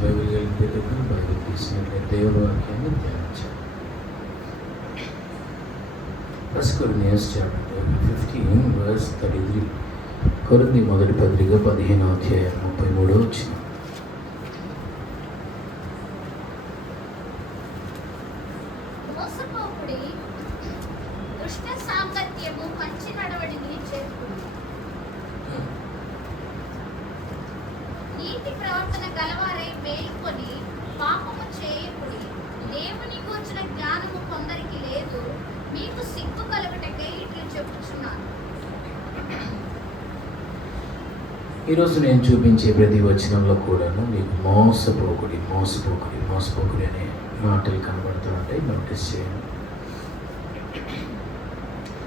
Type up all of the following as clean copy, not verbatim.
Bible కలిపే దగ్గర Bible తీసినట్లయితే దేవుని వాక్యాన్ని ధ్యానించాలి. First Corinthians chapter 15 verse 33. కొరింథీ మొదటి పత్రిక 15వ అధ్యాయం 33వ వచనం. నీతి ప్రవర్తన గలవారై మేల్కొని పాపము చేయకుడి. దేవుని గూర్చిన జ్ఞానము కొందరికి లేదు, మీకు సిగ్గు కలుగుటకై ఇట్లు చెప్పుచున్నాను. ఈరోజు నేను చూపించే ప్రతి వచనంలో కూడాను మీకు మోసపోకుడి అనే మాటలు కనబడుతూ ఉంటాయి. నోటీస్ చేయండి.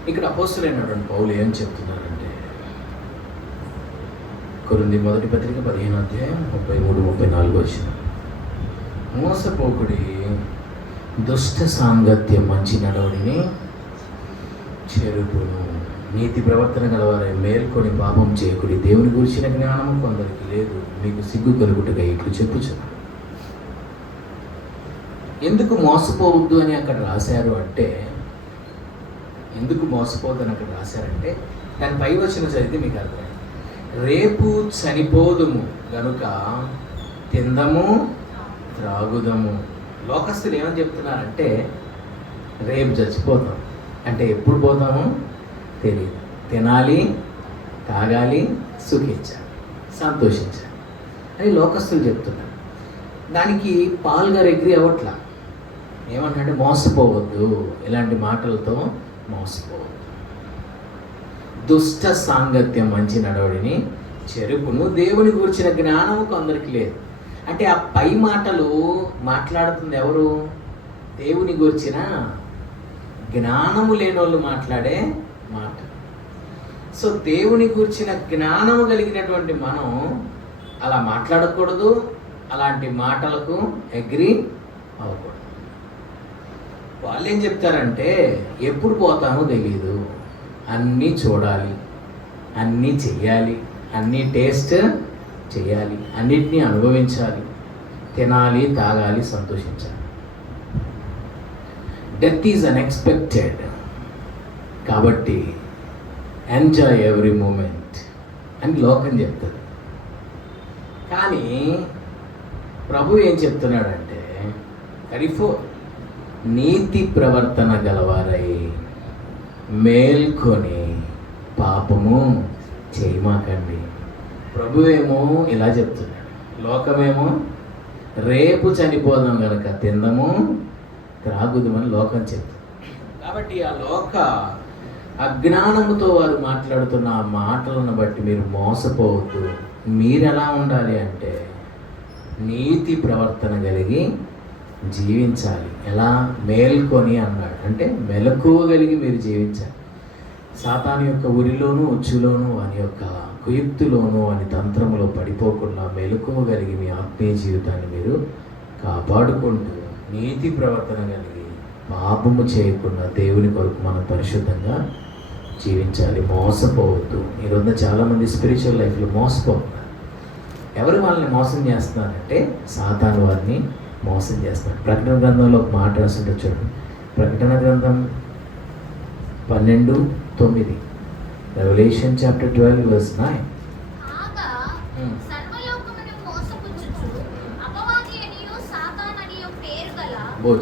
ఇక్కడ అపోస్తలుడైనటువంటి పౌలు ఏం చెప్తున్నారంటే, కొరింథీ మొదటి పత్రిక 15వ అధ్యాయం 33-34 వచనం. మోసపోకుడి, దుష్ట సాంగత్యం మంచి నడవడిని చెరుపును. నీతి ప్రవర్తన గలవారే మేల్కొని పాపం చేయకుడి. దేవుని గురించిన జ్ఞానం కొందరికి లేదు, మీకు సిగ్గు కలుగుటగా ఇట్లు చెప్పుచున్నాను. ఎందుకు మోసపోవద్దు అని అక్కడ రాశారు అంటే, ఎందుకు మోసపోవద్దని అక్కడ రాశారంటే, దాని పై వచ్చిన చదివితే మీకు అర్థమైంది. రేపు చనిపోదుము గనుక తిందము త్రాగుదము. లోకస్తులు ఏమని చెప్తున్నారంటే, రేపు చచ్చిపోతాం అంటే ఎప్పుడు పోతాము తెలియదు. తినాలి, తాగాలి, సుఖించాలి, సంతోషించాలి అని లోకస్తులు చెప్తున్నారు. దానికి పాల్ గారు ఎగ్రీ అవ్వట్లా. ఏమంటే మోసపోవద్దు, ఇలాంటి మాటలతో మోసపోవద్దు. దుష్ట సాంగత్యం మంచి నడవడిని చెరుపును. దేవుని గురించిన జ్ఞానం కొందరికి లేదు అంటే ఆ పై మాటలు మాట్లాడుతుంది ఎవరు? దేవుని గురించిన జ్ఞానము లేని వాళ్ళు మాట్లాడే మాట. సో దేవుని గురించిన జ్ఞానము కలిగినటువంటి మనం అలా మాట్లాడకూడదు, అలాంటి మాటలకు అగ్రీ అవ్వకూడదు. వాళ్ళు ఏం చెప్తారంటే, ఎప్పుడు పోతామో తెలియదు, అన్నీ చూడాలి, అన్నీ చెయ్యాలి, అన్నీ టేస్ట్ చేయాలి, అన్నిటినీ అనుభవించాలి, తినాలి, తాగాలి, సంతోషించాలి. డెత్ ఈజ్ అన్ఎక్స్పెక్టెడ్ కాబట్టి ఎంజాయ్ ఎవ్రీ మూమెంట్ అని లోకం చెప్తుంది. కానీ ప్రభు ఏం చెప్తున్నాడంటే, 34 నీతి ప్రవర్తన గలవారై మేల్కొని పాపము చేయమాకండి. ప్రభువేమో ఇలా చెప్తున్నాడు, లోకమేమో రేపు చనిపోదాం కనుక తిందము త్రాగుదమని లోకం చెప్తుంది. కాబట్టి ఆ లోక అజ్ఞానముతో వారు మాట్లాడుతున్న ఆ మాటలను బట్టి మీరు మోసపోవద్దు. మీరు ఎలా ఉండాలి అంటే, నీతి ప్రవర్తన కలిగి జీవించాలి. ఎలా? మేల్కొని అన్నాడు అంటే మెలకువ కలిగి మీరు జీవించాలి. సాతాను యొక్క ఉరిలోను ఉచ్చులోను వాని యొక్క కుయుక్తిలోను వాని తంత్రములో పడిపోకుండా మెలకువ కలిగి మీ ఆత్మీయ జీవితాన్ని మీరు కాపాడుకుంటూ నీతి ప్రవర్తన కలిగి పాపము చేయకుండా దేవుని కొరకు మనం పరిశుద్ధంగా జీవించాలి. మోసపోవద్దు. ఈరోజు చాలామంది స్పిరిచువల్ లైఫ్లో మోసపోతున్నారు. ఎవరు వాళ్ళని మోసం చేస్తున్నారంటే, సాతాను వారిని మోసం చేస్తున్నారు. ప్రకటన గ్రంథంలో ఒక మాట రాసింటే చూడండి. ప్రకటన గ్రంథం 12:9. Revelation chapter 12 verse 9.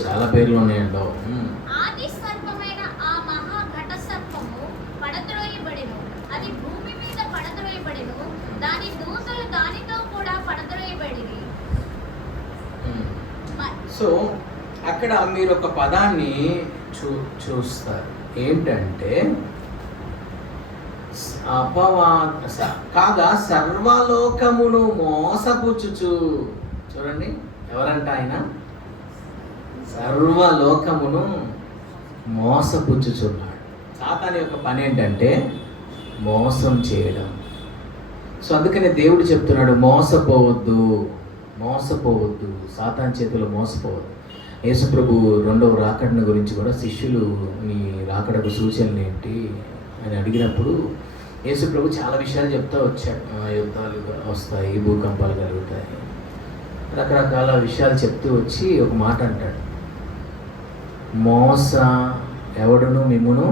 చాలా పేర్లు ఉన్నాయండి. ఆది సర్పమైన ఆ మహా ఘట సర్పము పడద్రోయబడెను, అది భూమి మీద పడద్రోయబడెను, దాని దూతలు దానితో కూడా పడద్రోయబడిరి. సో అక్కడ మీరు ఒక పదాన్ని చూస్తారు. ఏంటంటే కాగా సర్వలోకమును మోసపుచ్చుచు. చూడండి, ఎవరంట ఆయన? సర్వలోకమును మోసపుచ్చుచున్నాడు. సాతాను యొక్క పని ఏంటంటే మోసం చేయడం. సో అందుకనే దేవుడు చెప్తున్నాడు, మోసపోవద్దు, సాతాను చేతిలో మోసపోవద్దు. యేసుప్రభు రెండవ రాకడను గురించి కూడా శిష్యులు నీ రాకడకు సూచనలు ఏంటి అని అడిగినప్పుడు యేసుప్రభు చాలా విషయాలు చెప్తా వచ్చాడు. యుద్ధాలు వస్తాయి, భూకంపాలు కలుగుతాయి, రకరకాల విషయాలు చెప్తూ వచ్చి ఒక మాట అంటాడు, ఎవడును మిమ్మును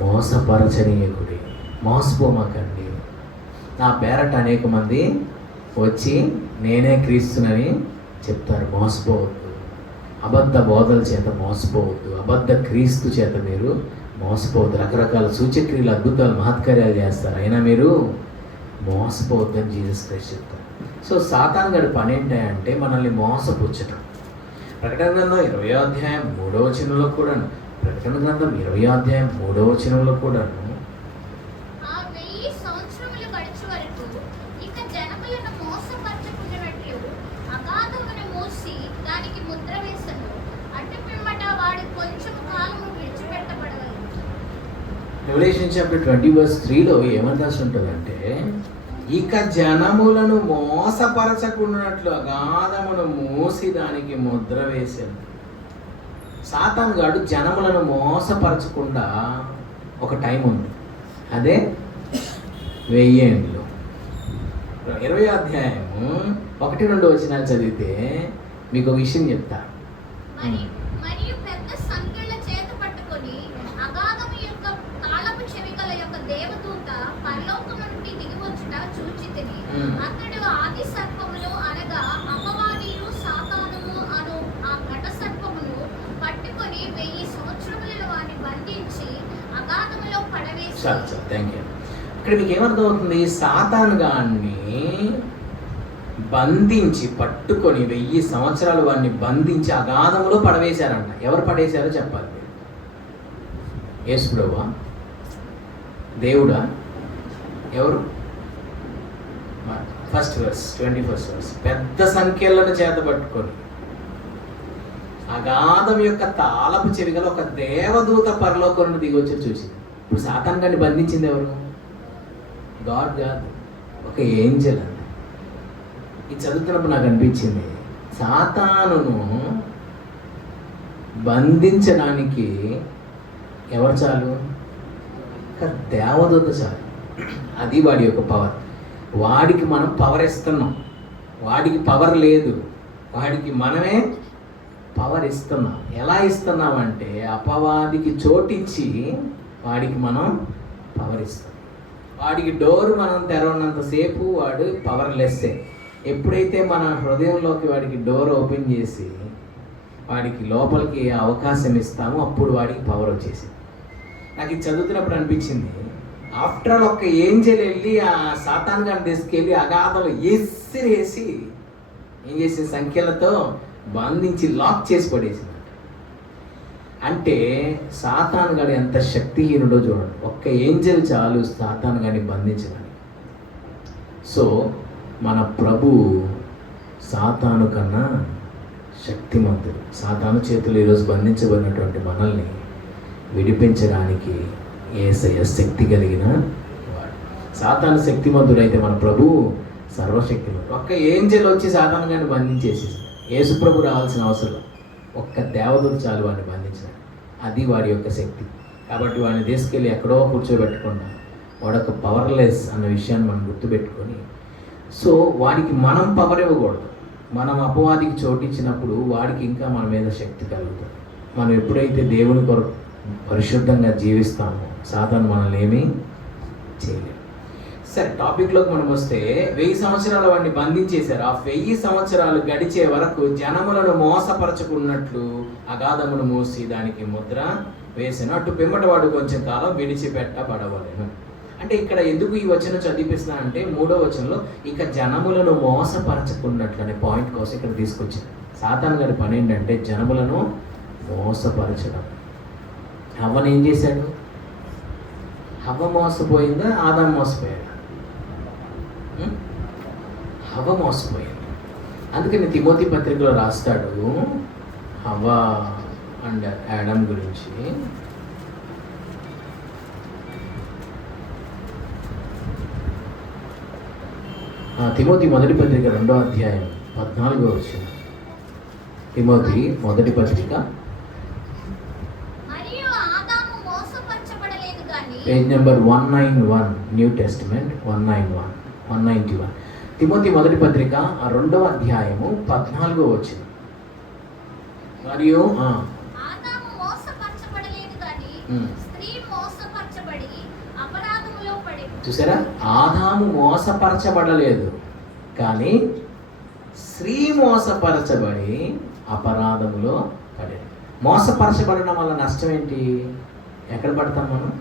మోసపరచనీయకుడి, మోసపోమాకండి. నా పేరట అనేక మంది వచ్చి నేనే క్రీస్తునని చెప్తారు, మోసపోవద్దు. అబద్ధ బోధల చేత మోసపోవద్దు, అబద్ధ క్రీస్తు చేత మీరు మోసపోవద్దు. రకరకాల సూచక్రియలు, అద్భుతాలు, మహత్కార్యాలు చేస్తారు, అయినా మీరు మోసపోవద్దు అని జీసస్ క్రైస్ట్ చెప్తారు. సో సాతాను గడి పని ఏంటంటే మనల్ని మోసపుచ్చటం. ప్రకటన గ్రంథం 20వ అధ్యాయం 3వ వచనంలో కూడాను, ప్రకటన గ్రంథం 20వ అధ్యాయం 3వ వచనంలో కూడాను, ఆ 1000 సంవత్సరములు గడిచే వరకు ఇక జనములను మోసపరచుకున్నట్లు అగాధమును మూసి దానికి ముద్ర వేసెను. అటు పిమ్మట వాడు కొంచెం కాలము విడిచిపెట్టబడవలెను. రెవల్యూషన్ చాప్టర్ 20:3లో ఏమని రాసి ఉంటుందంటే, ఇక జనములను మోసపరచకున్నట్లు అగాధమును మూసి దానికి ముద్ర వేశాను. సాతాను గాడు జనములను మోసపరచకుండా ఒక టైం ఉంది, అదే 1000 ఏండ్లు. 20వ అధ్యాయము 1-2 వచనాలు చదివితే మీకు ఒక విషయం చెప్తా. మరియు పెద్ద సంఖ్యల చేత పట్టుకొని అగాధము యొక్క తాళపు చెవికల యొక్క దేవదూత పరలోకము నుండి దిగివచ్చుట చూచితిని. అతడు ఆది సర్పమును అనగా అపవాదియు సాతానుము అను ఆ ఘట సర్పమును పట్టుకొని 1000 సంవత్సరములలో వారిని బంధించి అగాధములో పడవేసి. Thank you. ఇక్కడ మీకు ఏమర్థం అవుతుంది? సాతాను గాన్ని బంధించి పట్టుకొని 1000 సంవత్సరాలు వాడిని బంధించి అగాధములో పడవేశారంట. ఎవరు పడేశారో చెప్పాలి. యేసు ప్రభువా? దేవుడా? ఎవరు? ఫస్ట్ వర్స్ 21st వర్స్, పెద్ద సంఖ్యలను చేత పట్టుకొని అగాధం యొక్క తాళపు చెవిగల ఒక దేవదూత పరలోకం నుండి దిగి వచ్చి చూసింది. ఇప్పుడు సాతాను గాన్ని బంధించింది ఎవరు? గాడ్ కాదు, ఒక ఏంజెల్. అండి ఇది చదువుతున్నప్పుడు నాకు అనిపించింది, సాతానును బంధించడానికి ఎవరు చాలు? ఒక దేవదూత చాలు. అది వాడి యొక్క పవర్. వాడికి మనం పవర్ ఇస్తున్నాం. వాడికి పవర్ లేదు, వాడికి మనమే పవర్ ఇస్తున్నాం. ఎలా ఇస్తున్నామంటే అపవాదికి చోటించి వాడికి మనం పవర్ ఇస్తాం. వాడికి డోర్ మనం తెరవనంతసేపు వాడు పవర్లెస్సే. ఎప్పుడైతే మన హృదయంలోకి వాడికి డోర్ ఓపెన్ చేసి వాడికి లోపలికి అవకాశం ఇస్తామో అప్పుడు వాడికి పవర్ వచ్చేసింది. నాకు ఇది చదువుతున్నప్పుడు అనిపించింది, ఆఫ్టర్ ఆల్ ఒక్క ఏంజెల్ వెళ్ళి ఆ సాతాను గారిని తీసుకెళ్ళి అగాధంలో ఎసిరేసి ఏం చేసే సంఖ్యలతో బంధించి లాక్ చేసి పడేసింది. అంటే సాతాను గారు ఎంత శక్తిహీనుడో చూడండి. ఒక్క ఏంజెల్ చాలు సాతాను గారిని బంధించడానికి. సో మన ప్రభు సాతాను కన్నా శక్తిమంతుడు. సాతాను చేతులు ఈరోజు బంధించబడినటువంటి మనల్ని విడిపించడానికి యేసయ్య శక్తి కలిగిన వాడు. సాతాను శక్తిమంతుడైతే మన ప్రభు సర్వశక్తిమంతుడు. ఒక్క ఏంజెల్ వచ్చి సాతాను గారిని బంధించేసేసి యేసు ప్రభు రావాల్సిన అవసరం, ఒక్క దేవదూత చాలు వాడిని బంధించడానికి. అది వాడి యొక్క శక్తి. కాబట్టి వాడిని తీసుకెళ్ళి ఎక్కడో కూర్చోబెట్టకుండా వాడొక పవర్లెస్ అన్న విషయాన్ని మనం గుర్తుపెట్టుకొని, సో వాడికి మనం పవర్ ఇవ్వకూడదు. మనం అపవాదికి చోటిచ్చినప్పుడు వాడికి ఇంకా మన మీద శక్తి కలుగుతుంది. మనం ఎప్పుడైతే దేవుని కొరకు పరిశుద్ధంగా జీవిస్తామో సాతాను మనల్ని ఏమీ చేయలేము. సరే, టాపిక్లోకి మనం వస్తే 1000 సంవత్సరాలు వాడిని బంధించేశారు. ఆ 1000 సంవత్సరాలు గడిచే వరకు జనములను మోసపరచుకున్నట్లు అగాధమును మూసి దానికి ముద్ర వేసిన. అటు పిమ్మట వాడు కొంచెం కాలం విడిచిపెట్టబడవలెను. అంటే ఇక్కడ ఎందుకు ఈ వచనం చదివిస్తున్నా అంటే 3వ వచనంలో ఇక జనములను మోసపరచుకున్నట్లు అనే పాయింట్ కోసం ఇక్కడ తీసుకొచ్చింది. సాతాను గారి పని ఏంటంటే జనములను మోసపరచడం. హవ్వను ఏం చేశాడు? హవ్వ మోసపోయిందా? ఆదాము మోసపోయాడు? హవ్వ మోసపోయింది. అందుకని తిమోతి పత్రికలో రాస్తాడు హవ్వ అండ్ ఆడమ్ గురించి. తిమోతి మొదటి పత్రిక 2వ అధ్యాయం 14వ వచనం. తిమోతి మొదటి పత్రిక page number 191, new testament 191. Timothy మొదటి పత్రిక 2వ అధ్యాయము 14వ వచనం. మరియు ఆదాము మోసపరచబడలేదు గాని స్త్రీ మోసపరచబడి అపరాధములో పడెను. చూసారా, ఆదాము మోసపరచబడలేదు కానీ స్త్రీ మోసపరచబడి అపరాధములో పడేది. మోసపరచబడడం వల్ల నష్టం ఏంటి? ఎక్కడ పడతాం మనం?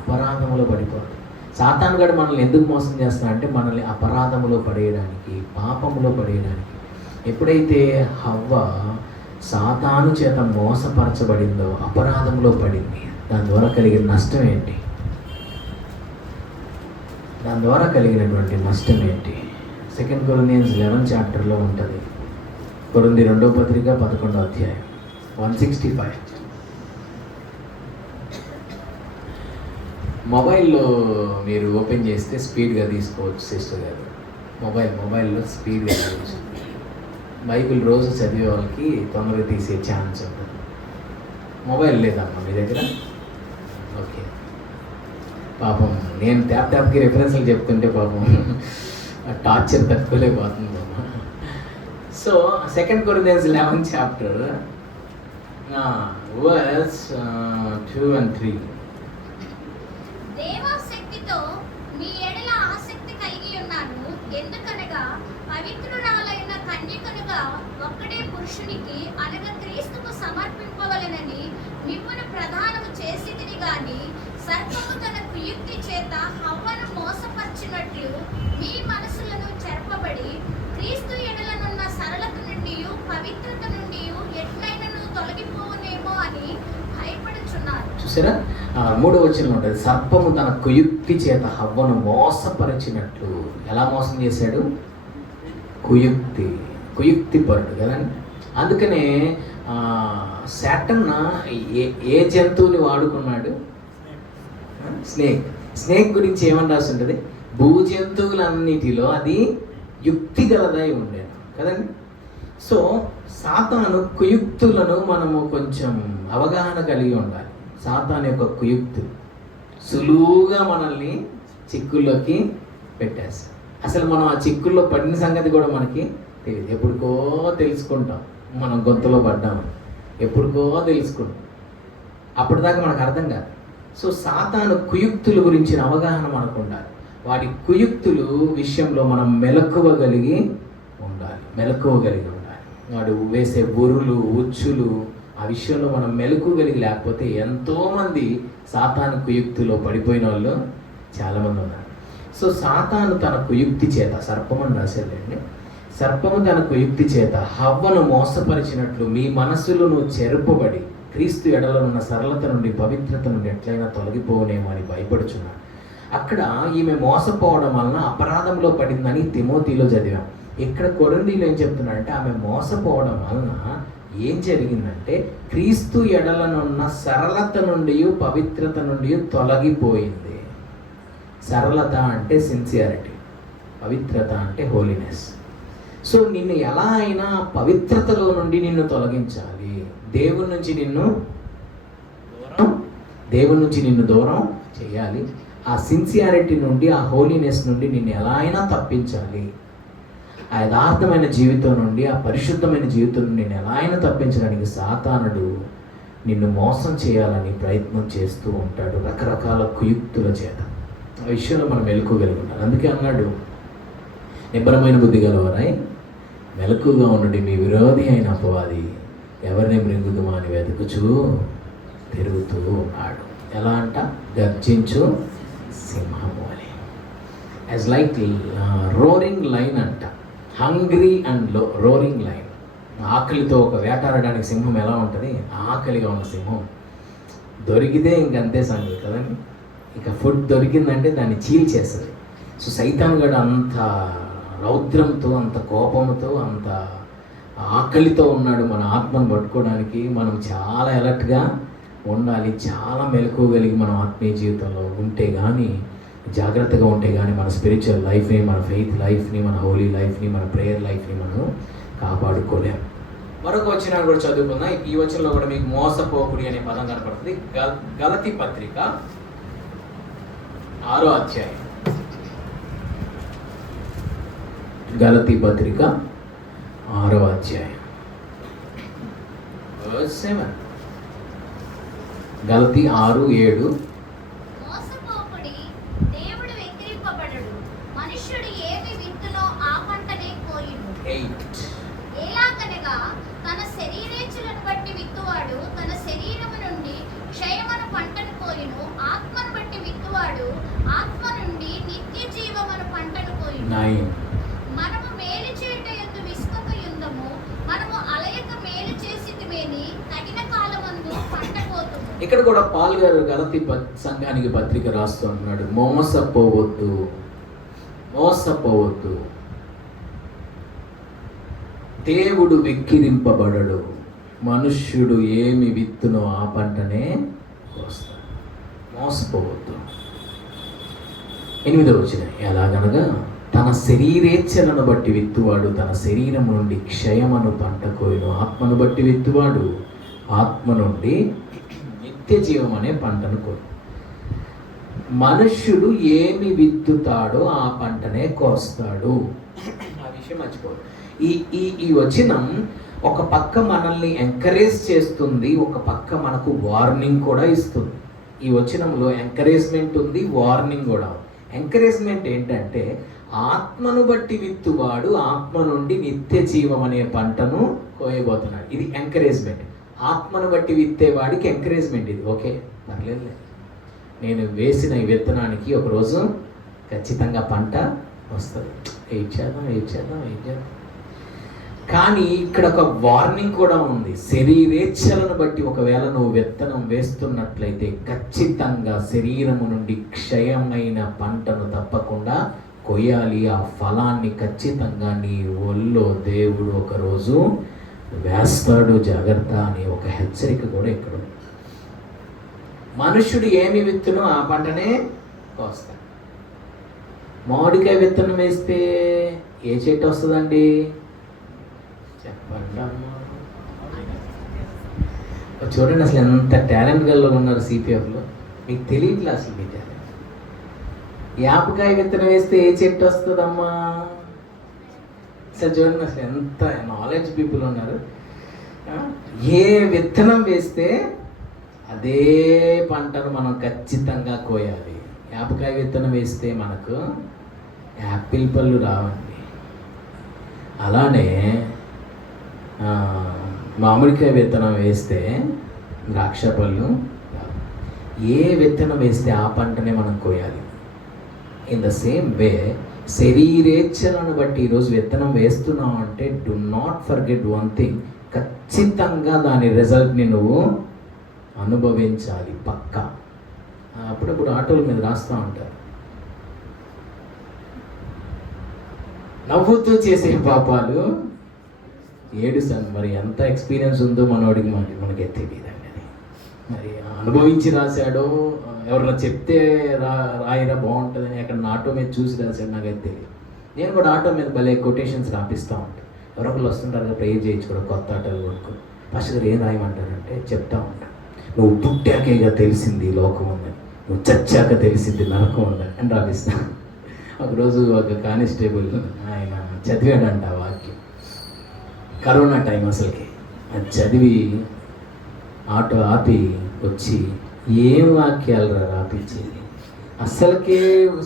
అపరాధములో పడిపోతాం. సాతాను గడు మనల్ని ఎందుకు మోసం చేస్తాడంటే మనల్ని అపరాధములో పడేయడానికి, పాపములో పడేయడానికి. ఎప్పుడైతే హవ్వ సాతాను చేత మోసపరచబడిందో, అపరాధంలో పడింది, దాని ద్వారా కలిగిన నష్టం ఏంటి? దాని ద్వారా కలిగినటువంటి నష్టం ఏంటి? 2 కొరింథియన్స్ 11 చాప్టర్లో ఉంటుంది. కొరింథీ 2వ పత్రిక 11వ అధ్యాయం 165. మొబైల్లో మీరు ఓపెన్ చేస్తే స్పీడ్గా తీసుకోవచ్చు సిస్టర్ గారు. మొబైల్లో స్పీడ్గా తీసుకోవచ్చు. బైబిల్ రోజు చదివే వాళ్ళకి తొందరగా తీసే ఛాన్స్ ఉంటుంది. మొబైల్ లేదమ్మా మీ దగ్గర? ఓకే. పాపం నేను ట్యాప్కి రెఫరెన్స్లు చెప్తుంటే పాపం టార్చర్ తట్టుకోలేకపోతుంది అమ్మా. So 2 Corinthians 11 chapter verse 2 and 3. దేవాశక్తితో మీ ఎడల ఆసక్తి కలిగి ఉన్నాను. ఎందుకనగా పవిత్రురాలైన కన్యకనుగా ఒక్కడే పురుషునికి అనగా క్రీస్తుకు సమర్పింపవలెనని మిమ్మును ప్రధానము చేసితిని గాని సర్పము తన కుయుక్తి చేత హవ్వను మోసపర్చినట్లు మీ మనసులను చెరపబడి క్రీస్తు ఎడలనున్న సరళత నుండి పవిత్రత నుండి ఎట్లైనను తొలగిపోవునేమో అని భయపడుచున్నారు. చూసారా, 3వ వచనంలో ఉంటుంది, సర్పము తన కుయుక్తి చేత హవ్వను మోసపరిచినట్లు. ఎలా మోసం చేశాడు? కుయుక్తి పరుడు కదండి. అందుకనే శాటన్ ఏ జంతువుని వాడుకున్నాడు? స్నేక్ గురించి ఏమని రాసి ఉంటుంది? భూజంతువులన్నిటిలో అది యుక్తి గలదై ఉండేది కదండి. సో సాతాను కుయుక్తులను మనము కొంచెం అవగాహన కలిగి ఉండాలి. సాతాను యొక్క కుయుక్తి సులువుగా మనల్ని చిక్కుల్లోకి పెట్టేస్తాం. అసలు మనం ఆ చిక్కుల్లో పడిన సంగతి కూడా మనకి తెలియదు. ఎప్పుడుకో తెలుసుకుంటాం మనం గొంతులో పడ్డామని, ఎప్పుడుకో తెలుసుకుంటాం. అప్పటిదాకా మనకు అర్థం కాదు. సో సాతాను కుయుక్తుల గురించిన అవగాహన మనకు ఉండాలి. వాటి కుయుక్తులు విషయంలో మనం మెలకువగలిగి ఉండాలి. వాడు వేసే బురులు, ఉచ్చులు, ఆ విషయంలో మనం మెలకువగలిగి లేకపోతే ఎంతోమంది సాతాను కుయుక్తిలో పడిపోయిన వాళ్ళు చాలామంది ఉన్నారు. సో సాతాను తన కుయుక్తి చేత, సర్పం అని రాసేదండి, సర్పము తన కుయుక్తి చేత హవ్వను మోసపరిచినట్లు మీ మనస్సులను చెరుపబడి క్రీస్తు ఎడలనున్న సరళత నుండి పవిత్రత నుండి ఎట్లయినా తొలగిపోనేమో అని భయపడుచున్నాడు. అక్కడ ఈమె మోసపోవడం వలన అపరాధంలో పడిందని తిమోతిలో చదివాం. ఇక్కడ కొరింథీలో ఏం చెప్తున్నాడంటే ఆమె మోసపోవడం వలన ఏం జరిగిందంటే క్రీస్తు ఎడలనున్న సరళత నుండి పవిత్రత నుండి తొలగిపోయింది. సరళత అంటే సిన్సియారిటీ, పవిత్రత అంటే హోలీనెస్. సో నిన్ను ఎలా అయినా పవిత్రతలో నుండి నిన్ను తొలగించాలి, దేవుని నుంచి నిన్ను దూరం చేయాలి. ఆ సిన్సియారిటీ నుండి, ఆ హోలీనెస్ నుండి నిన్ను ఎలా అయినా తప్పించాలి. ఆ యథార్థమైన జీవితం నుండి, ఆ పరిశుద్ధమైన జీవితం నుండి నేను ఎలా అయినా తప్పించడానికి సాతానుడు నిన్ను మోసం చేయాలని ప్రయత్నం చేస్తూ ఉంటాడు రకరకాల కుయుక్తుల చేత. ఆ విషయంలో మనం మెలకువగలిగి ఉండాలి. అందుకే అన్నాడు, నిబ్బరమైన బుద్ధి గలవారై మెలకుగా ఉండండి, మీ విరోధి అయిన అపవాది ఎవరిని మృంగుదుమా అని వెతుకుచూ తిరుగుతూ ఉన్నాడు. ఎలా అంట? గర్జించు సింహము అని. యాజ్ లైక్ రోరింగ్ లైన్ అంట. Hungry and roaring line. ఆకలితో ఒక వేటాడడానికి సింహం ఎలా ఉంటుంది? ఆకలిగా ఉన్న సింహం దొరికితే ఇంకంతే సంగతి కదండి. ఇక ఫుడ్ దొరికిందంటే దాన్ని చీల్చేస్తుంది. సో సైతాన్ గడు అంత రౌద్రంతో, అంత కోపంతో, అంత ఆకలితో ఉన్నాడు మన ఆత్మను పట్టుకోవడానికి. మనం చాలా అలర్ట్గా ఉండాలి, చాలా మెలకువగలిగి మనం ఆత్మీయ జీవితంలో ఉంటే కానీ, జాగ్రత్తగా ఉంటే కానీ మన స్పిరిచువల్ లైఫ్ని, మన ఫెయిత్ లైఫ్ని, మన హోలీ లైఫ్ని, మన ప్రేయర్ లైఫ్ని మనం కాపాడుకోలేం. మరొక వచనాన్ని కూడా చదువుకుందాం. ఈ వచనంలో కూడా మీకు మోసపోకుడి అనే పదం కనపడుతుంది. గలతీ పత్రిక 6వ అధ్యాయం గలతీ పత్రిక 6వ అధ్యాయం verse 7. గలతీ 6:7. మోసపోకుడి, దేవుడు వెక్కిరింపబడడు. మనుష్యుడు ఏమి విత్తునో ఆ పంటనే కోయును. 8. ఎలాగనగా తన శరీరేచ్ఛలను బట్టి విత్తువాడు తన శరీరము నుండి క్షయమను పంటను కోయును. ఆత్మను బట్టి విత్తువాడు ఆత్మ నుండి నిత్య జీవమను పంటను కోయును. 9. మనము మేలు చేయుట యందు విసుకక యుందము. మనము అలయక మేలు చేసితిమేని తగిన కాలమందు పంట కోతుము. ఇక్కడ కూడా పాల్ గారు గలతీ సంఘానికి పత్రిక రాస్తూ అంటున్నాడు, మోసపోవద్దు, మోసపోవద్దు. దేవుడు వెక్కిరింపబడడు. మనుష్యుడు ఏమి విత్తునో ఆ పంటనే కోస్తాడు. మోసపోవద్దు. 8వ వచనం, ఎలాగనగా తన శరీరేచ్ఛలను బట్టి విత్తువాడు తన శరీరము నుండి క్షయమను పంట కోయును. ఆత్మను బట్టి విత్తువాడు ఆత్మ నుండి నిత్య జీవం అనే పంటను కోయును. మనుష్యుడు ఏమి విత్తుతాడో ఆ పంటనే కోస్తాడు. ఆ విషయం మర్చిపోదు. ఈ వచనం ఒక పక్క మనల్ని ఎంకరేజ్ చేస్తుంది, ఒక పక్క మనకు వార్నింగ్ కూడా ఇస్తుంది. ఈ వచనంలో ఎంకరేజ్మెంట్ ఉంది, వార్నింగ్ కూడా. ఎంకరేజ్మెంట్ ఏంటంటే ఆత్మను బట్టి విత్తువాడు ఆత్మ నుండి నిత్య జీవం అనే పంటను కోయబోతున్నాడు. ఇది ఎంకరేజ్మెంట్. ఆత్మను బట్టి విత్తేవాడికి ఎంకరేజ్మెంట్ ఇది. ఓకే, పర్లేదు, నేను వేసిన ఈ విత్తనానికి ఒకరోజు ఖచ్చితంగా పంట వస్తుంది, వెయిట్ చేద్దాం. కానీ ఇక్కడ ఒక వార్నింగ్ కూడా ఉంది. శరీరేచ్ఛలను బట్టి ఒకవేళ నువ్వు విత్తనం వేస్తున్నట్లయితే ఖచ్చితంగా శరీరము నుండి క్షయమైన పంటను తప్పకుండా కొయ్యాలి. ఆ ఫలాన్ని ఖచ్చితంగా నీ ఒళ్ళో దేవుడు ఒకరోజు వేస్తాడు, జాగ్రత్త అని ఒక హెచ్చరిక కూడా ఇక్కడ ఉంది. మనుష్యుడు ఏమి విత్తునో ఆ పంటనే కోస్తాడు. మామిడికాయ విత్తనం వేస్తే ఏ చెట్టు వస్తుందండి చెప్పండి అమ్మా. చూడండి, అసలు ఎంత టాలెంట్ గల్లో ఉన్నారు సిపిఎఫ్లో. మీకు తెలియట్లే అసలు మీ టాలెంట్. యాపకాయ విత్తనం వేస్తే ఏ చెట్టు వస్తుందమ్మా? అసలు చూడండి, అసలు ఎంత నాలెడ్జ్ పీపుల్ ఉన్నారు. ఏ విత్తనం వేస్తే అదే పంటను మనం ఖచ్చితంగా కోయాలి. యాపకాయ విత్తనం వేస్తే మనకు యాపిల్ పళ్ళు రావండి. అలానే మామిడికాయ విత్తనం వేస్తే ద్రాక్ష పళ్ళు రావు. ఏ విత్తనం వేస్తే ఆ పంటనే మనం కోయాలి. ఇన్ ద సేమ్ వే శరీరేచ్ఛలను బట్టి ఈరోజు విత్తనం వేస్తున్నావు అంటే do not forget one thing, ఖచ్చితంగా దాని రిజల్ట్ని నువ్వు అనుభవించాలి పక్కా. అప్పుడప్పుడు ఆటోల మీద రాస్తూ ఉంటారు, నవ్వుతూ చేసే పాపాలు ఏడుస్తాను. మరి ఎంత ఎక్స్పీరియన్స్ ఉందో మనోడికి మనకి తెలియదండి. అని మరి అనుభవించి రాశాడో ఎవరన్నా చెప్తే రాయిరా బాగుంటుందని అక్కడ ఆటో మీద చూసి రాశాడు, నాకైతే తెలియదు. నేను కూడా ఆటో మీద భలే కొటేషన్స్ రాపిస్తూ ఉంటాను. ఎవరొకరు వస్తుంటారు కదా, ప్రేయర్ చేయించుకోవడం, కొత్త ఆటోలు కొనుక్కొని. ఫస్ట్ గారు ఏం రాయమంటారంటే చెప్తా ఉంటాను, నువ్వు పుట్టాకేగా తెలిసింది లోకం ఉందని, నువ్వు చచ్చాక తెలిసింది నరకం ఉందని అని రాపిస్తాను. ఒకరోజు ఒక కానిస్టేబుల్ ఆయన చదివాడంట ఆ వాక్యం. కరోనా టైం అసలుకి అది చదివి ఆటో ఆపి వచ్చి, ఏం వాక్యాలు రాపించేది, అస్సలకే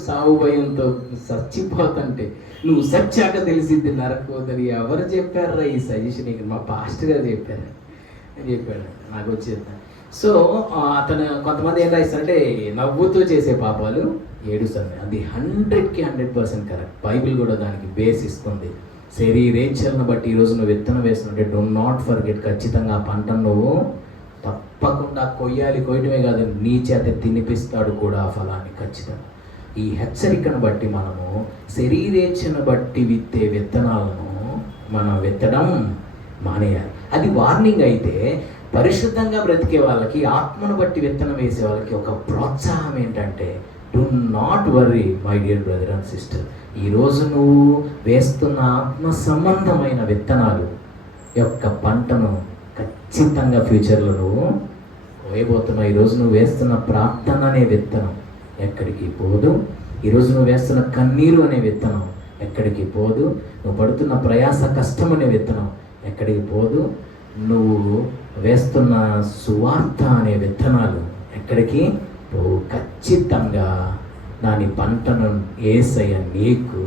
సాగు భయంతో చచ్చిపోతుంటే నువ్వు సచ్చాక తెలిసిద్ది నరకోదని ఎవరు చెప్పారా ఈ సజెషన్? ఇక్కడ మా పాస్టర్ గారు చెప్పారు అని చెప్పాడు, నాకు వచ్చేది. సో అతను కొంతమంది ఏం రాయిస్తారంటే నవ్వుతూ చేసే పాపాలు ఏడుస్తాను. అది 100కి 100% కరెక్ట్. బైబిల్ కూడా దానికి బేస్ ఇస్తుంది. శరీరేచ్ఛలను బట్టి ఈరోజు నువ్వు విత్తనం వేస్తుంటే డో నాట్ ఫర్గెట్, ఖచ్చితంగా ఆ పంటను నువ్వు తప్పకుండా కొయ్యాలి. కొయ్యటమే కాదు, నీ చేత తినిపిస్తాడు కూడా ఆ ఫలాన్ని ఖచ్చితంగా. ఈ హెచ్చరికను బట్టి మనము శరీరేచ్ఛను బట్టి విత్తే విత్తనాలను మనం విత్తడం మానేయాలి. అది వార్నింగ్ అయితే, పరిశుద్ధంగా బ్రతికే వాళ్ళకి, ఆత్మను బట్టి విత్తనం వేసే వాళ్ళకి ఒక ప్రోత్సాహం ఏంటంటే, do not worry my dear brother and sister. ఈరోజు నువ్వు వేస్తున్న ఆత్మ సంబంధమైన విత్తనాలు యొక్క పంటను ఖచ్చితంగా ఫ్యూచర్లో నువ్వు కోయబోతున్నావు. ఈరోజు నువ్వు వేస్తున్న ప్రార్థన అనే విత్తనం ఎక్కడికి పోదు. ఈరోజు నువ్వు వేస్తున్న కన్నీరు అనే విత్తనం ఎక్కడికి పోదు. నువ్వు పడుతున్న ప్రయాస కష్టం అనే విత్తనం ఎక్కడికి పోదు. నువ్వు వేస్తున్న సువార్త అనే విత్తనాలు ఎక్కడికి పోవు. ఖచ్చితంగా దాని పంటను యేసయ్య నీకు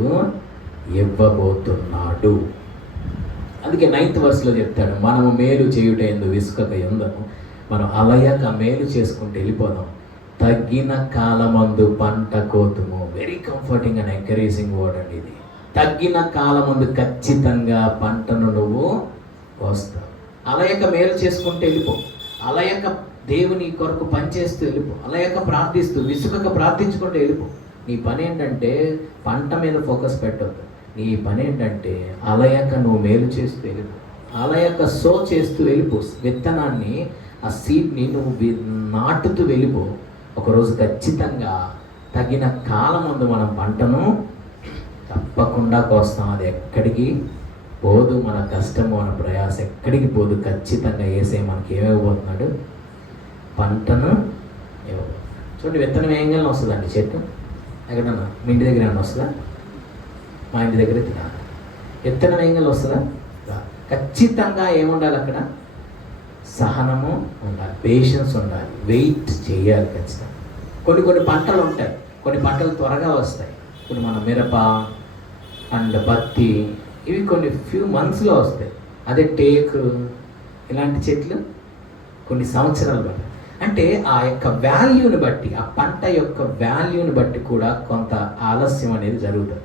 ఇవ్వబోతున్నాడు. అందుకే 9th verseలో చెప్తాడు, మనము మేలు చేయుట ఎందు విసుకక ఉందము, మనం అలయక మేలు చేసుకుంటూ వెళ్ళిపోదాం. తగ్గిన కాలమందు పంట కోతుము. Very comforting and encouraging word అండి ఇది. తగ్గిన కాలమందు ఖచ్చితంగా పంటను నువ్వు కోస్తావు. అలయక మేలు చేసుకుంటూ వెళ్ళిపో. అలయక దేవుని కొరకు పనిచేస్తూ వెళ్ళిపో. అలయక ప్రార్థిస్తూ విసుకక ప్రార్థించుకుంటూ వెళ్ళిపో. నీ పని ఏంటంటే పంట మీద ఫోకస్ పెట్టవద్దు. నీ పని ఏంటంటే అలయక నువ్వు మేలు చేస్తూ వెళ్ళిపో. అలయక సో చేస్తూ వెళ్ళిపో. విత్తనాన్ని, ఆ సీడ్ని నువ్వు నాటుతూ వెళ్ళిపో. ఒకరోజు ఖచ్చితంగా తగిన కాలం ముందు మనం పంటను తప్పకుండా కోస్తాం. అది ఎక్కడికి పోదు. మన కష్టము, మన ప్రయాస ఎక్కడికి పోదు. ఖచ్చితంగా యేసే మనకి ఏమివ్వబోతున్నాడు? పంటను ఇవ్వబోతున్నాడు. చూడండి, విత్తనం ఏంగల్ని వస్తుందండి చెట్టు? ఎక్కడన్నా మీ ఇంటి దగ్గర ఏమన్నా వస్తుందా? మా ఇంటి దగ్గర తినాలి. విత్తనం ఏంగల్ వస్తుందా? ఖచ్చితంగా ఏముండాలి అక్కడ? సహనము ఉండాలి, పేషెన్స్ ఉండాలి, వెయిట్ చేయాలి ఖచ్చితంగా. కొన్ని పంటలు ఉంటాయి, కొన్ని పంటలు త్వరగా వస్తాయి. ఇప్పుడు మన మిరప అండ్ పత్తి ఇవి కొన్ని ఫ్యూ మంత్స్లో వస్తాయి. అదే టేక్ ఇలాంటి చెట్లు కొన్ని సంవత్సరాలు బట్టి, అంటే ఆ యొక్క వాల్యూని బట్టి, ఆ పంట యొక్క వాల్యూని బట్టి కూడా కొంత ఆలస్యం అనేది జరుగుతుంది.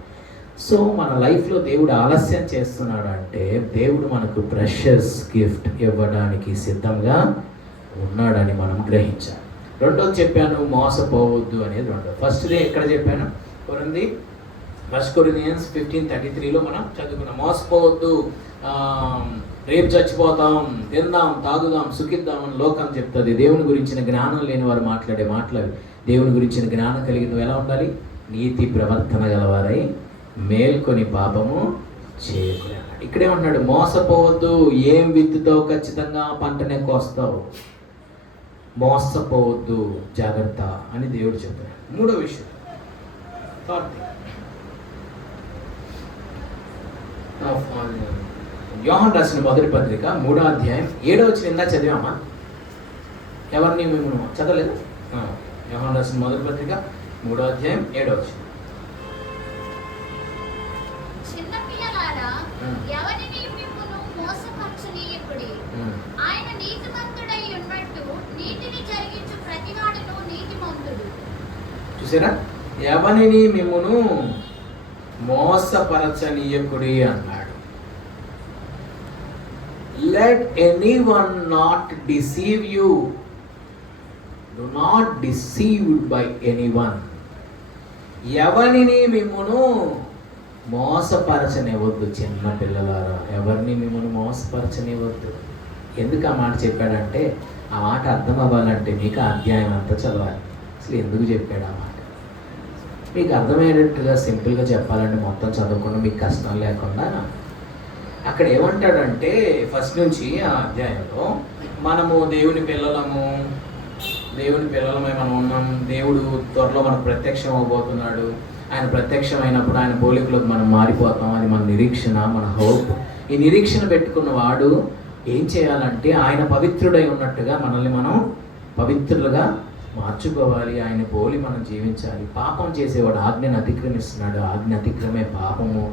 సో మన లైఫ్లో దేవుడు ఆలస్యం చేస్తున్నాడు అంటే దేవుడు మనకు ప్రెషస్ గిఫ్ట్ ఇవ్వడానికి సిద్ధంగా ఉన్నాడని మనం గ్రహించాలి. రెండోది చెప్పాను, మోసపోవద్దు అనేది రెండోది. ఫస్ట్ది ఎక్కడ చెప్పాను? కొరింది 1 Corinthians 15:33లో మనం చదువుకున్నాం. మోసపోవద్దు, రేపు చచ్చిపోతాం, తిందాం, తాగుదాం, సుఖిద్దాం అని లోకం చెప్తుంది. దేవుని గురించిన జ్ఞానం లేని వారు మాట్లాడే మాటలు. దేవుని గురించిన జ్ఞానం కలిగి నువ్వు ఎలా ఉండాలి? నీతి ప్రవర్తన గలవారై మేల్కొని పాపము చేయకుని. ఇక్కడేమంటున్నాడు? మోసపోవద్దు. ఏం విత్తుతావు ఖచ్చితంగా పంటనే కోస్తావు. మోసపోవద్దు, జాగ్రత్త అని దేవుడు చెప్పాడు. మూడో విషయం, యోహాను రాసిన మొదటి పత్రిక 3వ అధ్యాయం 7వ వచనం చదివామా? ఎవరిని మేము చదవలేదు? యోహాను రాసిన మొదటి పత్రిక 3వ అధ్యాయం 7వ వచనం. చిన్నపిల్లలారా, ఎవరిని మిమ్మును మోసపరచనీయకుడి. ఆయన నీతిమంతుడై ఉన్నట్టు నీతిని జరిగించు ప్రతివాడును నీతిమంతుడు. చూసారా? ఎవరిని మిమ్మును మోసపరచనీయకుడి అన్నాడు. Let anyone not deceive you. Do not deceived by anyone. ఎవరిని మిమ్మును మోసపరచనివ్వద్దు. చిన్న పిల్లలారా, ఎవరిని మిమ్మల్ని మోసపరచనివ్వద్దు. ఎందుకు ఆ మాట చెప్పాడంటే, ఆ మాట అర్థం అవ్వాలంటే మీకు అధ్యాయం అంతా చదవాలి. అసలు ఎందుకు చెప్పాడు ఆ మాట? మీకు అర్థమయ్యేటట్టుగా సింపుల్గా చెప్పాలంటే మొత్తం చదవకుండా మీకు కష్టం లేకుండా అక్కడ ఏమంటాడంటే, ఫస్ట్ నుంచి ఆ అధ్యాయంలో మనము దేవుని పిల్లలమై మనం ఉన్నాం. దేవుడు త్వరలో మనకు ప్రత్యక్షం అవబోతున్నాడు. ఆయన ప్రత్యక్షమైనప్పుడు ఆయన పోలికలోకి మనం మారిపోతాం. అది మన నిరీక్షణ, మన హోప్. ఈ నిరీక్షణ పెట్టుకున్న వాడు ఏం చేయాలంటే ఆయన పవిత్రుడై ఉన్నట్టుగా మనల్ని మనం పవిత్రులుగా మార్చుకోవాలి. ఆయన పోలి మనం జీవించాలి. పాపం చేసేవాడు ఆజ్ఞను అతిక్రమిస్తున్నాడు, ఆజ్ఞ అతిక్రమే పాపము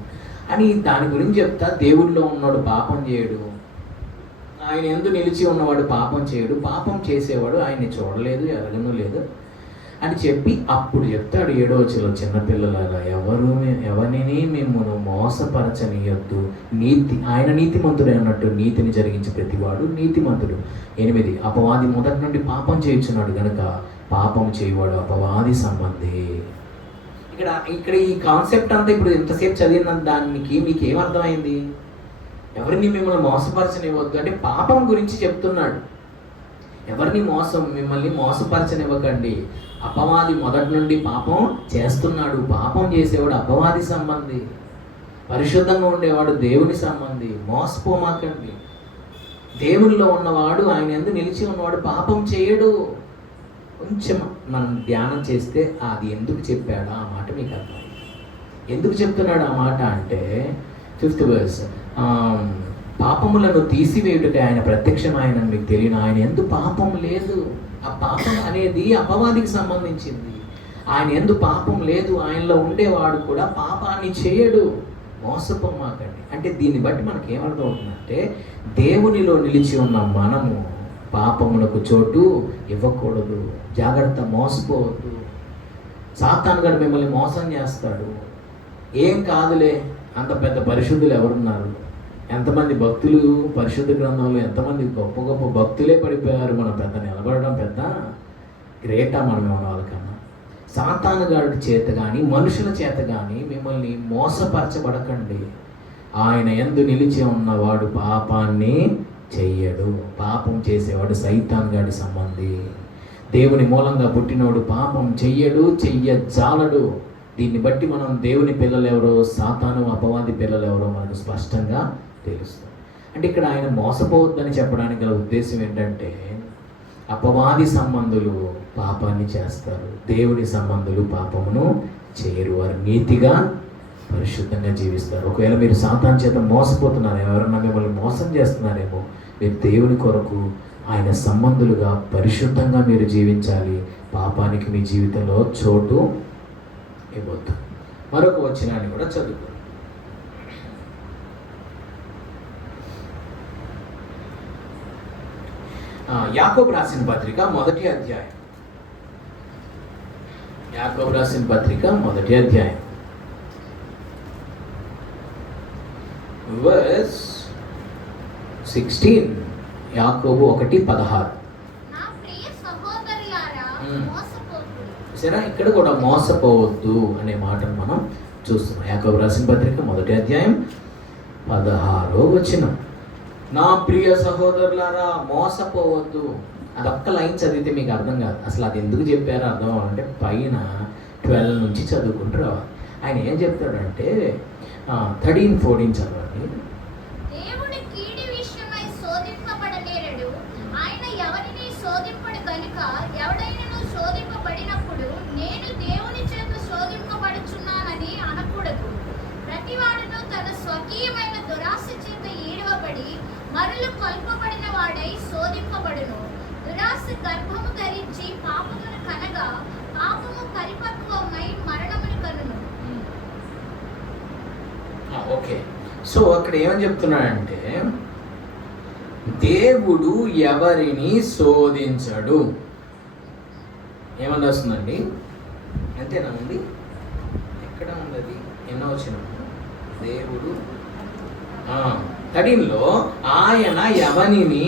అని దాని గురించి చెప్తా. దేవుడిలో ఉన్నవాడు పాపం చేయడు, ఆయన యందు నిలిచి ఉన్నవాడు పాపం చేయడు, పాపం చేసేవాడు ఆయన్ని చూడలేదు, ఎరగను లేదు అని చెప్పి అప్పుడు చెప్తాడు 7వ వచనంలో, చిన్నపిల్లలారా ఎవరిని మిమ్మును మోసపరచనీయొద్దు. ఆయన నీతిమంతుడే అన్నట్టు నీతిని జరిగించి ప్రతివాడు నీతిమంతుడు. 8 అపవాది మొదటి నుండి పాపం చేయించున్నాడు గనుక పాపం చేయవాడు అపవాది సంబంధి. ఇక్కడ ఈ కాన్సెప్ట్ అంతా ఇప్పుడు ఎంతసేపు చదివిన దానికి మీకు ఏమర్థమైంది? ఎవరిని మిమ్మల్ని మోసపరచనివ్వద్దు అంటే పాపం గురించి చెప్తున్నాడు. మిమ్మల్ని మోసపరచనివ్వకండి. అపవాది మొదటి నుండి పాపం చేస్తున్నాడు. పాపం చేసేవాడు అపవాది సంబంధి, పరిశుద్ధంగా ఉండేవాడు దేవుని సంబంధి. మోసపోమాకండి. దేవునిలో ఉన్నవాడు, ఆయన యందు నిలిచి ఉన్నవాడు పాపం చేయడు. కొంచెం మనం ధ్యానం చేస్తే అది ఎందుకు చెప్పాడా ఆ మాట మీకు అర్థమైంది. ఎందుకు చెప్తున్నాడు ఆ మాట అంటే 5th verse, పాపములను తీసివేయుటకై ఆయన ప్రత్యక్షమైన మీకు తెలియను. ఆయన ఎందు పాపం లేదు. ఆ పాపం అనేది అపవాదికి సంబంధించింది. ఆయన ఎందు పాపం లేదు. ఆయనలో ఉండేవాడు కూడా పాపాన్ని చేయడు. మోసపోమాకండి. అంటే దీన్ని బట్టి మనకి ఏమర్థం అవుతుందంటే, దేవునిలో నిలిచి ఉన్న మనము పాపములకు చోటు ఇవ్వకూడదు. జాగ్రత్త, మోసపోవద్దు. సాతాను గడు మిమ్మల్ని మోసం చేస్తాడు. ఏం కాదులే, అంత పెద్ద పరిశుద్ధులు ఎవరున్నారు? ఎంతమంది భక్తులు పరిశుద్ధ గ్రంథంలో ఎంతమంది గొప్ప గొప్ప భక్తులే పడిపోయారు. మనం పెద్ద నిలబడడం పెద్ద గ్రేటా మనమేమో వాళ్ళకన్నా. సాతాను గాడి చేత కానీ మనుషుల చేత కానీ మిమ్మల్ని మోసపరచబడకండి. ఆయన యందు నిలిచి ఉన్నవాడు పాపాన్ని చెయ్యడు. పాపం చేసేవాడు సైతాన్ గాడి సంబంధి. దేవుని మూలంగా పుట్టినోడు పాపం చెయ్యడు, చెయ్యజాలడు. దీన్ని బట్టి మనం దేవుని పిల్లలు ఎవరో, సాతాను అపవాది పిల్లలు ఎవరో మనకు స్పష్టంగా తెలుస్తుంది. అంటే ఇక్కడ ఆయన మోసపోవద్దని చెప్పడానికి గల ఉద్దేశం ఏంటంటే, అపవాది సంబంధులు పాపాన్ని చేస్తారు, దేవుని సంబంధులు పాపమును చేయరు. వారు నీతిగా పరిశుద్ధంగా జీవిస్తారు. ఒకవేళ మీరు సాతాను చేత మోసపోతున్నారేమో, ఎవరన్నా మిమ్మల్ని మోసం చేస్తున్నారేమో, మీరు దేవుని కొరకు ఆయన సంబంధులుగా పరిశుద్ధంగా మీరు జీవించాలి. పాపానికి మీ జీవితంలో చోటు ఇవ్వద్దు. మరొక వచనాన్ని కూడా చదువుకో. యాకోబు రాసిన పత్రిక 1వ అధ్యాయం. యాకోబు రాసిన పత్రిక 1వ అధ్యాయం verse 16. యాకోబు 1:16. సరే, ఇక్కడ కూడా మోసపోవద్దు అనే మాటను మనం చూస్తున్నాం. యాకోబు రాసిన పత్రిక 1వ అధ్యాయం 16వ వచనం. నా ప్రియ సహోదరులారా మోసపోవద్దు. అదొక్క లైన్ చదివితే మీకు అర్థం కాదు. అసలు అది ఎందుకు చెప్పారో అర్థం అవ్వాలంటే పైన 12 నుంచి చదువుకుంటూ రావాలి. ఆయన ఏం చెప్తాడంటే 13-14 చదవండి. దేవుడి కీడి విషయమై శోధింపబడనేరడు. ఆయన ఎవరిని శోధింపడు గనుక ఎవడైనను శోధింపబడినప్పుడు నేను దేవుని చేత శోధింపబడుచున్నానని అనకూడదు. ప్రతివాడును తన స్వకీయమైన దురాశ చేత ఈడవబడి మరులు కొల్పబడిన వాడై శోధింపబడును. దురాశ గర్భము ధరించి పాపమును కనగా పాపము పరిపక్వమై మరణమును కనును. ఓకే, సో అక్కడ ఏమని చెప్తున్నాడంటే, దేవుడు ఎవరిని శోధించడు. ఏమని వస్తుందండి? అంతేనా ఉంది? ఎక్కడ ఉంది అది? ఎన్నో వచ్చిన దేవుడు 13లో ఆయన ఎవరిని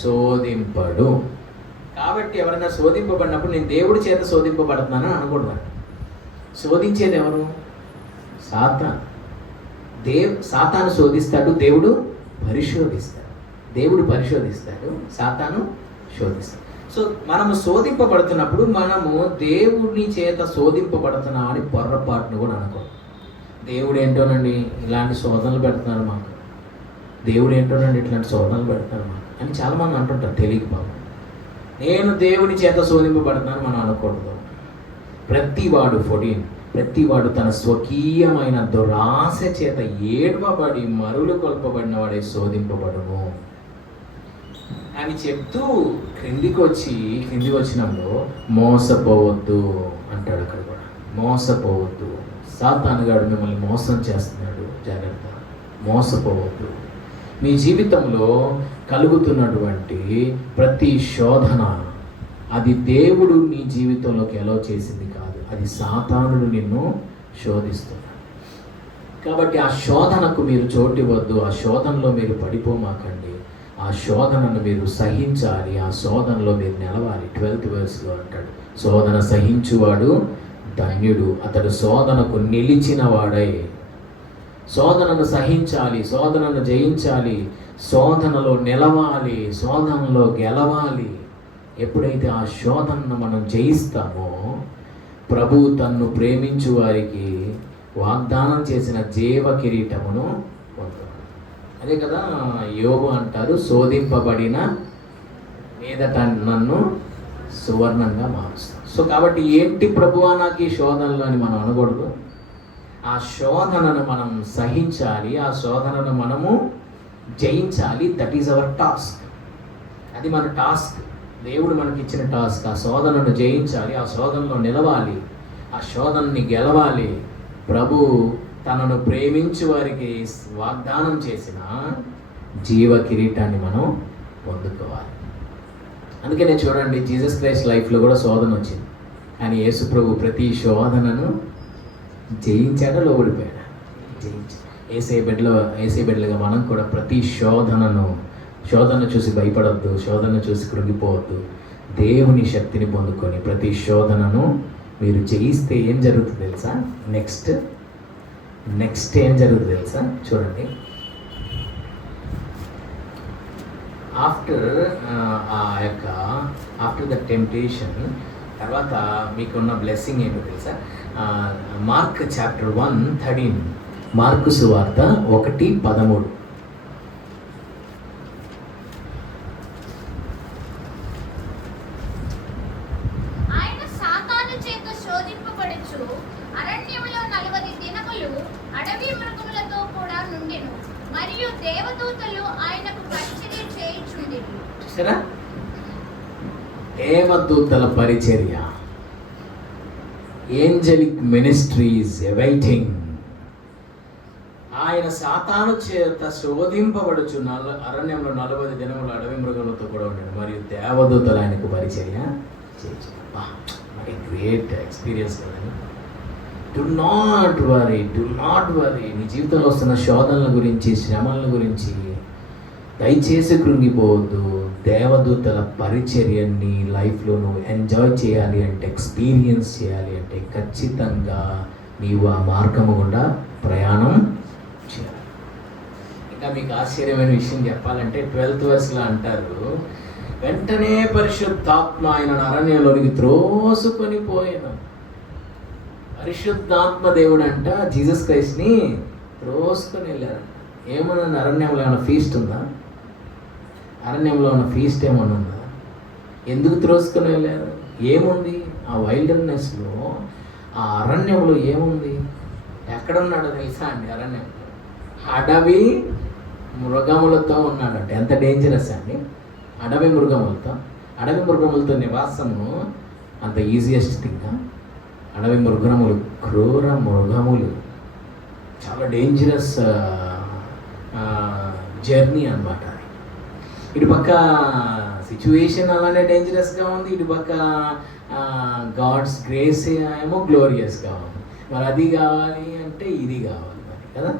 శోధింపడు. కాబట్టి ఎవరైనా శోధింపబడినప్పుడు నేను దేవుడి చేత శోధింపబడుతున్నానని అనకూడదు. శోధించేది ఎవరు? సాతాను. సాతాను శోధిస్తాడు, దేవుడు పరిశోధిస్తాడు. దేవుడు పరిశోధిస్తాడు, సాతాను శోధిస్తాడు. సో మనము శోధింపబడుతున్నప్పుడు మనము దేవుని చేత శోధింపబడుతున్నామని పొర్రపాటును కూడా అనుకోండి. దేవుడు ఏంటోనండి ఇలాంటి శోధనలు పెడుతున్నారు మాకు, దేవుడు ఏంటోనండి ఇట్లాంటి శోధనలు పెడుతున్నారు మాకు అని చాలామంది అంటుంటారు తెలియక పాపం. నేను దేవుని చేత శోధింపబడుతున్నాను మనం అనకూడదు. ప్రతివాడు తన స్వకీయమైన దురాశ చేత ఏడవబడి మరులు కొల్పబడిన వాడే శోధింపబడును అని చెప్తూ క్రింది వచ్చినప్పుడు మోసపోవద్దు అంటాడు. అక్కడ కూడా మోసపోవద్దు. సాతానుగాడు మిమ్మల్ని మోసం చేస్తున్నాడు, జాగ్రత్త, మోసపోవద్దు. మీ జీవితంలో కలుగుతున్నటువంటి ప్రతి శోధన అది దేవుడు నీ జీవితంలోకి ఎలా చేసింది కాదు, అది సాతానుడు నిన్ను శోధిస్తున్నాడు. కాబట్టి ఆ శోధనకు మీరు చోటివ్వద్దు. ఆ శోధనలో మీరు పడిపోమాకండి. ఆ శోధనను మీరు సహించాలి. ఆ శోధనలో మీరు నిలవాలి. 12th verseలో అంటాడు, శోధన సహించువాడు ధన్యుడు, అతడు శోధనకు నిలిచిన వాడై. శోధనను సహించాలి, శోధనను జయించాలి, శోధనలో నిలవాలి, శోధనలో గెలవాలి. ఎప్పుడైతే ఆ శోధనను మనం జయిస్తామో ప్రభువు తన్ను ప్రేమించు వారికి వాగ్దానం చేసిన జీవ కిరీటమును పొందుతాడు. అదే కదా యోబు అంటారు, శోధింపబడిన మీదట నన్ను సువర్ణంగా మారుస్తాను. సో కాబట్టి ఏంటి ప్రభువా నాకు ఈ శోధనలు అని మనం అనకూడదు. ఆ శోధనను మనం సహించాలి, ఆ శోధనను మనము జయించాలి. That is our task. అది మన టాస్క్, దేవుడు మనకి ఇచ్చిన టాస్క్. ఆ శోధనను జయించాలి, ఆ శోధనలో నిలవాలి, ఆ శోధనని గెలవాలి. ప్రభు తనను ప్రేమించు వారికి వాగ్దానం చేసిన జీవ కిరీటాన్ని మనం పొందుకోవాలి. అందుకనే చూడండి, జీసస్ క్రైస్ట్ లైఫ్లో కూడా శోధన వచ్చింది, కానీ యేసు ప్రభు ప్రతి శోధనను జయించాడా, లోబడిపోయాడా? జయించాడు. ఏసే బిడ్డలుగా మనం కూడా ప్రతి శోధన చూసి భయపడద్దు, శోధన చూసి కృంగిపోవద్దు. దేవుని శక్తిని పొందుకొని ప్రతి శోధనను మీరు జయిస్తే ఏం జరుగుతుంది తెలుసా? నెక్స్ట్ ఏం జరుగుతుంది తెలుసా? చూడండి, ఆఫ్టర్ ద టెంప్టేషన్ తర్వాత మీకున్న బ్లెస్సింగ్ ఏంటో తెలుసా? మార్క్ చాప్టర్ 1:13, మార్కు సువార్త 1:13. ఆయన సాతాను చేత శోధింపబడుచు అరణ్యములో 40 దినములు అడవి మృగములతో కూడా నుండెను, మరియు దేవదూతలు ఆయనకు పరిచర్య చేయుచుండిరి. చూసారా? దేవదూతల పరిచర్య, ఏంజలిక్ మినిస్ట్రీస్ అవైటింగ్. ఆయన సాతాను చేత శోధింపబడుచు అరణ్యంలో 40 దినములు అడవి మృగములతో కూడా ఉన్నాడు, మరియు దేవదూతలు ఆయనకు పరిచర్య చేయించారు. గ్రేట్ ఎక్స్పీరియన్స్ కదండి. Do not worry. నీ జీవితంలో వస్తున్న శోధనల గురించి, శ్రమల గురించి దయచేసి కృంగిపోవద్దు. దేవదూతల పరిచర్యని లైఫ్లో నువ్వు ఎంజాయ్ చేయాలి అంటే, ఎక్స్పీరియన్స్ చేయాలి అంటే ఖచ్చితంగా నీవు ఆ మార్గము గుండా ప్రయాణం చేయాలి. ఇంకా మీకు ఆశ్చర్యమైన విషయం చెప్పాలంటే 12th verseలో అంటారు, వెంటనే పరిశుద్ధాత్మ ఆయన అరణ్యంలోనికి త్రోసుకొని పోయాను. పరిశుద్ధాత్మ దేవుడు అంట జీసస్ క్రైస్ట్ని త్రోసుకొని వెళ్ళారంట. ఏమన్నా అరణ్యంలో ఏమైనా ఫీస్ట్ ఉందా? అరణ్యంలో ఉన్న ఫీస్ట్ ఏమన్నా ఉందా? ఎందుకు త్రోసుకొని వెళ్ళారు? ఏముంది ఆ వైల్డర్నెస్లో, ఆ అరణ్యంలో ఏముంది? ఎక్కడున్నాడో తెలుసా అండి? అరణ్యంలో అడవి మృగములతో ఉన్నాడంట. ఎంత డేంజరస్ అండి! అడవి మృగములతో నివాసము అంత ఈజియెస్ట్ థింగ్. అడవి మృగములు, క్రూర మృగములు, చాలా డేంజరస్ జర్నీ అన్నమాట. ఇటు పక్క సిచ్యువేషన్ అలానే డేంజరస్గా ఉంది, ఇటు పక్క గాడ్స్ గ్రేస్ ఏమో గ్లోరియస్గా ఉంది. మరి అది కావాలి అంటే ఇది కావాలి మరి కదా,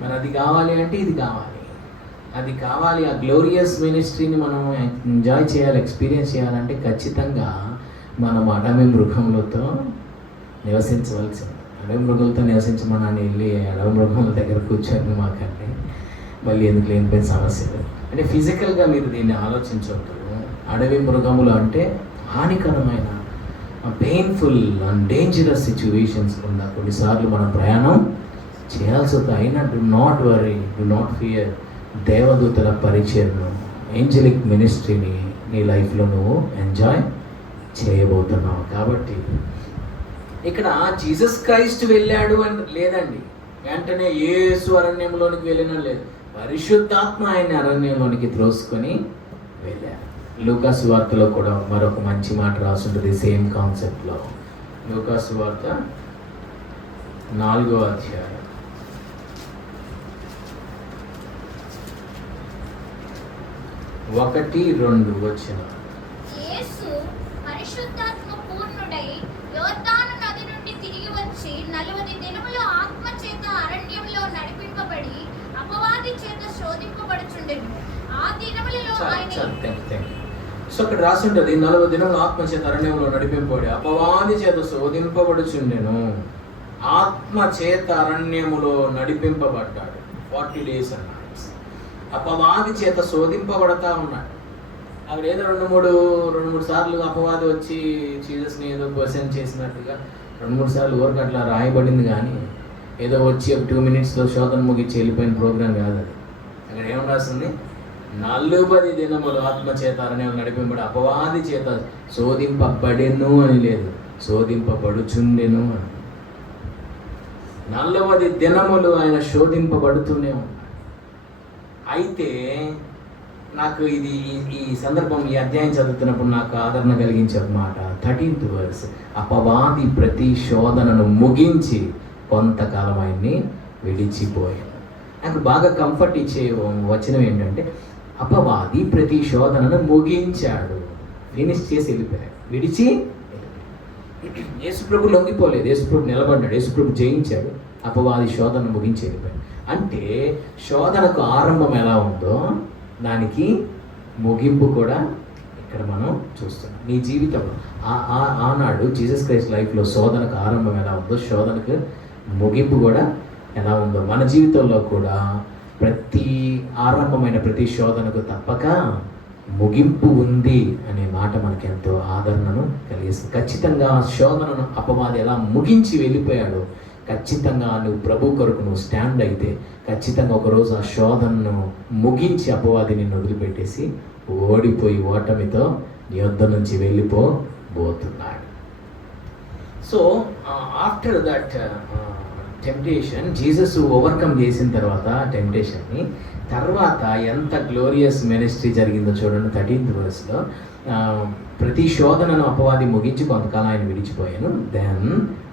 మరి అది కావాలి అంటే ఇది కావాలి, అది కావాలి. ఆ గ్లోరియస్ మినిస్ట్రీని మనం ఎంజాయ్ చేయాలి, ఎక్స్పీరియన్స్ చేయాలంటే ఖచ్చితంగా మనం అడవి మృగములతో నివసించవలసింది. అడవి మృగములతో నివసించమని వెళ్ళి అడవి మృగముల దగ్గర కూర్చొని మాకంటే మళ్ళీ ఎందుకు లేనిపోయిన సమస్యలు అంటే ఫిజికల్గా మీరు దీన్ని ఆలోచించవద్దు. అడవి మృగములు అంటే హానికరమైన, పెయిన్ఫుల్ అండ్ డేంజరస్ సిచ్యువేషన్స్ ఉన్న కొన్నిసార్లు మనం ప్రయాణం చేయాల్సి వస్తుంది. అయినా do not worry, do not fear. దేవదూతల పరిచయను, ఏంజలిక్ మినిస్ట్రీని నీ లైఫ్లో నువ్వు ఎంజాయ్ చేయబోతున్నావు. కాబట్టి ఇక్కడ జీసస్ క్రైస్ట్ వెళ్ళాడు అని లేదండి, వెంటనే యేసు అరణ్యంలోనికి వెళ్ళినా లేదు, పరిశుద్ధాత్మ ఆయన అరణ్యంలోనికి త్రోసుకొని వెళ్ళారు. లూకా సువార్తలో కూడా మరొక మంచి మాట రాసి ఉంటుంది సేమ్ కాన్సెప్ట్లో. లూకా సువార్త 4వ అధ్యాయం 1-2 వచనాలు. యేసు పరిశుద్ధాత్మ పూర్ణుడై యోర్దాను నది నుండి తిరిగి వచ్చి 40 దినములు ఆత్మ చేత అరణ్యంలో నడిపింపబడి అపవాది చేత శోధింపబడుచుండెను. ఆ దినములలో ఆయన సో అక్కడ రాసి ఉంటుంది 40 దినములు ఆత్మ చేత అరణ్యంలో నడిపింపబడి అపవాది చేత శోధింపబడుచుండెను. ఆత్మ చేత అరణ్యములో నడిపింపబడ్డాడు 40 days అన్నాడు. అపవాది చేత శోధింపబడతా ఉన్నాడు. అక్కడ ఏదో రెండు మూడు సార్లు అపవాది వచ్చి జీసస్ని ఏదో క్వశ్చన్ చేసినట్టుగా 2-3 సార్లు ఊరికి అట్లా రాయబడింది, కానీ ఏదో వచ్చి ఒక 2 minutesలో శోధన ముగించి వెళ్ళిపోయిన ప్రోగ్రాం కాదు అది. అక్కడ ఏం రాస్తుంది? 40 దినములు ఆత్మచేత అరణ్యం నడిపింపబడి అపవాది చేత శోధింపబడెను అని లేదు, శోధింపబడుచుండెను అని. 40 దినములు ఆయన శోధింపబడుతూనే ఉన్నాడు. అయితే నాకు ఇది ఈ సందర్భం, ఈ అధ్యాయం చదువుతున్నప్పుడు నాకు ఆదరణ కలిగించే ఒక మాట 13th verse. అపవాది ప్రతి శోధనను ముగించి కొంతకాలం ఆయన్ని విడిచిపోయాడు. నాకు బాగా కంఫర్ట్ ఇచ్చే వచనం ఏంటంటే, అపవాది ప్రతి శోధనను ముగించాడు, ఫినిష్ చేసి వెళ్ళిపోయాడు, విడిచి. యేసుప్రభు లొంగిపోలేదు, యేసుప్రభు నిలబడ్డాడు, యేసుప్రభు జయించాడు, అపవాది శోధనను ముగించి వెళ్ళిపోయాడు. అంటే శోధనకు ఆరంభం ఎలా ఉందో దానికి ముగింపు కూడా ఇక్కడ మనం చూస్తున్నాం. నీ జీవితంలో ఆనాడు జీసస్ క్రైస్ట్ లైఫ్లో శోధనకు ఆరంభం ఎలా ఉందో, శోధనకు ముగింపు కూడా ఎలా ఉందో మన జీవితంలో కూడా ప్రతి ఆరంభమైన ప్రతి శోధనకు తప్పక ముగింపు ఉంది అనే మాట మనకి ఎంతో ఆదరణను కలిగిస్తుంది. ఖచ్చితంగా శోధనను అపవాది ఎలా ముగించి వెళ్ళిపోయాడో, ఖచ్చితంగా నువ్వు ప్రభు కొరకు నువ్వు స్టాండ్ అయితే ఖచ్చితంగా ఒకరోజు ఆ శోధనను ముగించి అపవాది నిన్ను వదిలిపెట్టేసి ఓడిపోయి ఓటమితో నీ యొద్ద నుంచి వెళ్ళిపోబోతున్నాడు. So after that temptation, Jesus overcome చేసిన తర్వాత టెంప్టేషన్ని, తర్వాత ఎంత గ్లోరియస్ మినిస్ట్రీ జరిగిందో చూడండి 13th verse. ప్రతి శోధనను అపవాది ముగించి కొంతకాలం ఆయన విడిచిపోయాను. దెన్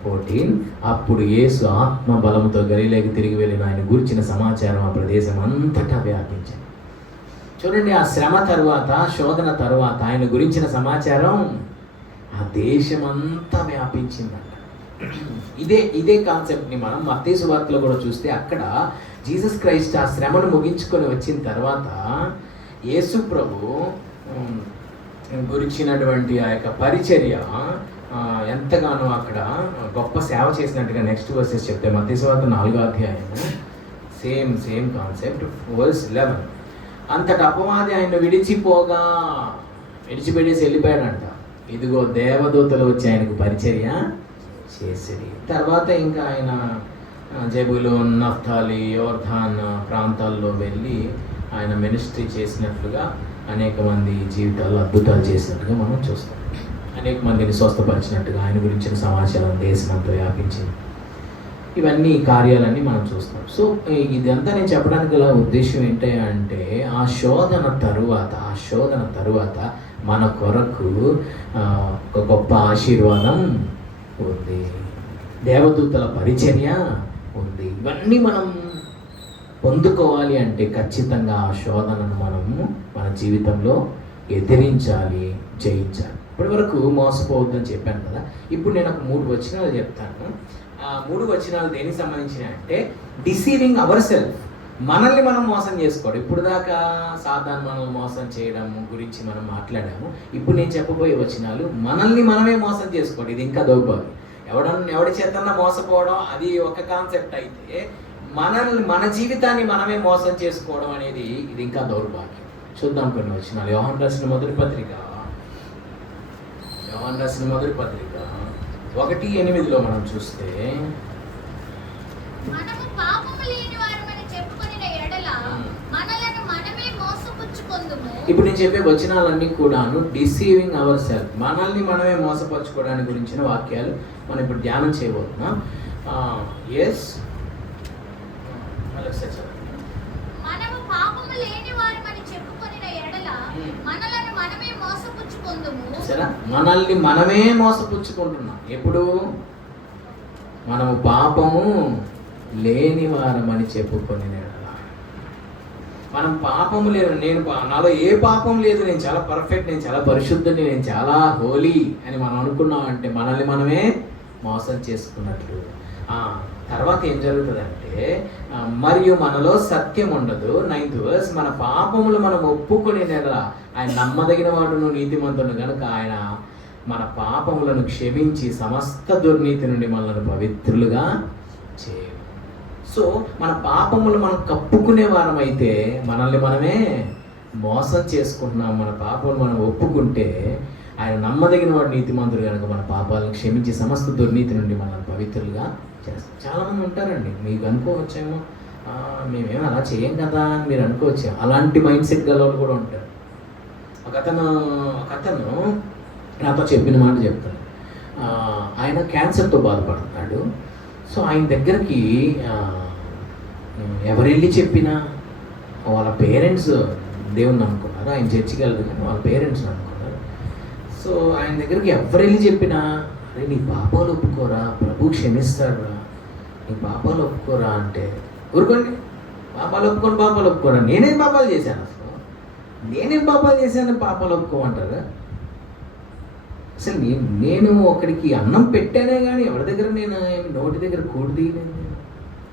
14, అప్పుడు యేసు ఆత్మ బలముతో గలిలేకి తిరిగి వెళ్ళిన ఆయన గురించిన సమాచారం ఆ ప్రదేశం అంతటా వ్యాపించింది. చూడండి, ఆ శ్రమ తరువాత, శోధన తరువాత ఆయన గురించిన సమాచారం ఆ దేశమంతా వ్యాపించిందంట. ఇదే కాన్సెప్ట్ని మనం మత్తయి సువార్తలో కూడా చూస్తే, అక్కడ జీసస్ క్రైస్ట్ ఆ శ్రమను ముగించుకొని వచ్చిన తర్వాత యేసు ప్రభు గురించినటువంటి ఆ యొక్క పరిచర్య ఎంతగానో అక్కడ గొప్ప సేవ చేసినట్టుగా నెక్స్ట్ వర్సెస్ చెప్తే, మత్తయి సువార్త 4వ అధ్యాయం సేమ్ కాన్సెప్ట్, verse 11. అంతట అపవాది ఆయన విడిచిపెట్టేసి వెళ్ళిపోయాడంట. ఇదిగో దేవదూతలు వచ్చి ఆయనకు పరిచర్య చేసేది. తర్వాత ఇంకా ఆయన జెబూలూన్, నఫ్తాలి, యోర్దాన్ ప్రాంతాల్లో వెళ్ళి ఆయన మినిస్ట్రీ చేసినట్లుగా, అనేక మంది జీవితాల్లో అద్భుతాలు చేసినట్టుగా మనం చూస్తాం. అనేక మందిని స్వస్థపరిచినట్టుగా ఆయన గురించిన సమాచారం దేశమంతా వ్యాపించింది. ఇవన్నీ కార్యాలన్నీ మనం చూస్తాం. సో ఇదంతా నేను చెప్పడానికి గల ఉద్దేశం ఏంటి అంటే, ఆ శోధన తరువాత మన కొరకు ఒక గొప్ప ఆశీర్వాదం ఉంది, దేవదూతల పరిచర్య ఉంది. ఇవన్నీ మనం పొందుకోవాలి అంటే ఖచ్చితంగా ఆ శోధనను మనము మన జీవితంలో ఎదిరించాలి, జయించాలి. ఇప్పటి వరకు మోసపోవద్దని చెప్పాను కదా. ఇప్పుడు నేను ఒక 3 వచనాలు చెప్తాను. ఆ 3 వచనాలు దేనికి సంబంధించినవి అంటే, డిసీవింగ్ అవర్ సెల్ఫ్, మనల్ని మనం మోసం చేసుకోవడం. ఇప్పుడు దాకా సాధారణ మనల్ని మోసం చేయడం గురించి మనం మాట్లాడాము. ఇప్పుడు నేను చెప్పబోయే వచనాలు మనల్ని మనమే మోసం చేసుకోవడం. ఇది ఇంకా దౌర్భాగ్యం. ఎవడి చేతన్నా మోసపోవడం అది ఒక కాన్సెప్ట్ అయితే, మన జీవితాన్ని మనమే మోసం చేసుకోవడం అనేది ఇది ఇంకా దౌర్భాగ్యం. చూద్దాం కొన్ని వచనాలు. యోహాను రాసిన మొదటి పత్రిక 1:8 మనం చూస్తే, మనము పాపము లేని వారమని చెప్పుకొనిన ఎడల మనలను మనమే మోసపుచ్చుకొందుము. ఇప్పుడు నేను చెప్పే వచనాలన్నీ కూడాను డిసీవింగ్ అవర్ సెల్ఫ్, మనల్ని మనమే మోసపరచుకోవడానికి గురించిన వాక్యాలు మనం ఇప్పుడు ధ్యానం చేయబోతున్నాం. మనము పాపము లేని వారమని చెప్పుకొనిన ఎడల మనలను మనమే మోసపుచ్చుకొందుము. సరే, మనల్ని మనమే మోసపుచ్చుకుంటున్నాం. ఎప్పుడు? మనము పాపము లేని వారమని చెప్పుకొని, మనం పాపము లేదు, నాలో ఏ పాపం లేదు, నేను చాలా పర్ఫెక్ట్, నేను చాలా పరిశుద్ధుని, నేను చాలా హోలీ అని మనం అనుకున్నాం అంటే మనల్ని మనమే మోసం చేసుకున్నట్లు. తర్వాత ఏం జరుగుతుందంటే, మరియు మనలో సత్యం ఉండదు. 9th verse, మన పాపములు మనం ఒప్పుకొని ఆయన నమ్మదగిన వాడును నీతిమంతుడు కనుక ఆయన మన పాపములను క్షమించి సమస్త దుర్నీతి నుండి మనల్ని పవిత్రులుగా చేయు. సో మన పాపములు మనం కప్పుకునే వారం అయితే మనల్ని మనమే మోసం చేసుకుంటున్నాం. మన పాపములు మనం ఒప్పుకుంటే ఆయన నమ్మదగిన వాడు నీతిమంతుడు కనుక మన పాపాలను క్షమించి సమస్త దుర్నీతి నుండి మనల్ని పవిత్రులుగా చేస్తాం. చాలామంది ఉంటారండి, మీకు అనుకోవచ్చేమో మేమేమో అలా చేయం కదా అని మీరు అనుకోవచ్చేమో. అలాంటి మైండ్ సెట్ గల వాళ్ళు కూడా ఉంటారు. ఒక అతను నాతో చెప్పిన మాట చెప్తాను. ఆయన క్యాన్సర్తో బాధపడుతున్నాడు. సో ఆయన దగ్గరికి ఎవరు వెళ్ళి చెప్పినా వాళ్ళ పేరెంట్స్ దేవుని అనుకున్నారు, ఆయన చర్చికి వెళ్ళదు వాళ్ళ పేరెంట్స్ అనుకున్నారు. సో ఆయన దగ్గరికి ఎవరు వెళ్ళి చెప్పినా, అరే నీ పాపాలు ఒప్పుకోరా, ప్రభు క్షమిస్తాడురా, నీ పాపాలు ఒప్పుకోరా అంటే, ఊరుకోండి పాపాలు ఒప్పుకోరా, నేనేం పాపాలు చేశాను, అసలు నేనేం పాపాలు చేశాను పాపాలు ఒప్పుకోమంటారా? అసలు నేను ఒకడికి అన్నం పెట్టానే కానీ ఎవరి దగ్గర నేను నోటి దగ్గర కూడి తీయలేదు,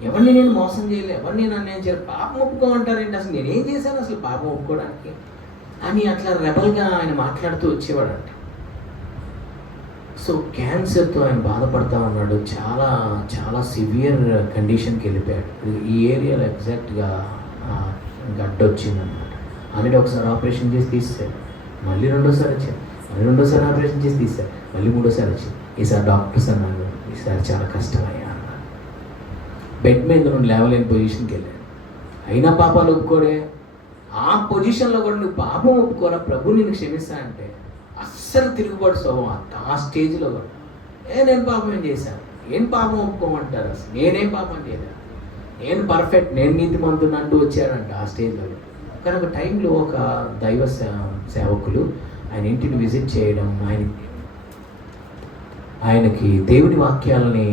ఎవరిని నేను మోసం చేయలేదు, ఎవరిని నేను అన్యాయం చేయలేదు, పాపం ఒప్పుకోమంటారేంటి, అసలు నేనేం చేశాను అసలు పాపం ఒప్పుకోవడానికి అని అట్లా రెబల్గా ఆయన మాట్లాడుతూ వచ్చేవాడంట. సో క్యాన్సర్తో ఆయన బాధపడతా ఉన్నాడు, చాలా చాలా సివియర్ కండిషన్కి వెళ్ళిపోయాడు. ఈ ఏరియాలో ఎగ్జాక్ట్గా గడ్డ వచ్చిందనమాట. ఆల్రెడీ ఒకసారి ఆపరేషన్ చేసి తీసేశారు, మళ్ళీ రెండోసారి వచ్చారు, మళ్ళీ రెండోసారి ఆపరేషన్ చేసి తీశారు, మళ్ళీ మూడోసారి వచ్చింది. ఈసారి డాక్టర్స్ అన్నారు ఈసారి చాలా కష్టమయ్యా అన్నారు. బెడ్ మీద నుండి లేవలేని పొజిషన్కి వెళ్ళాడు. అయినా పాపాలు ఒప్పుకోడే. ఆ పొజిషన్లో కూడా నువ్వు పాపం ఒప్పుకోరా, ప్రభు నేను క్షమిస్తా అంటే అస్సలు తిరుగుబాటు స్వభావం. ఆ స్టేజ్లో కూడా నేను పాపం ఏం చేశాను, ఏం పాపం ఒప్పుకోమంటారు, అసలు నేనేం పాపం చేయలేదు, నేను పర్ఫెక్ట్, నేను నీతిమంతుని అంటూ వచ్చాడంట ఆ స్టేజ్లో. కానీ ఒక టైంలో ఒక దైవ సేవకులు ఆయన ఇంటిని విజిట్ చేయడం, ఆయనకి దేవుని వాక్యాలని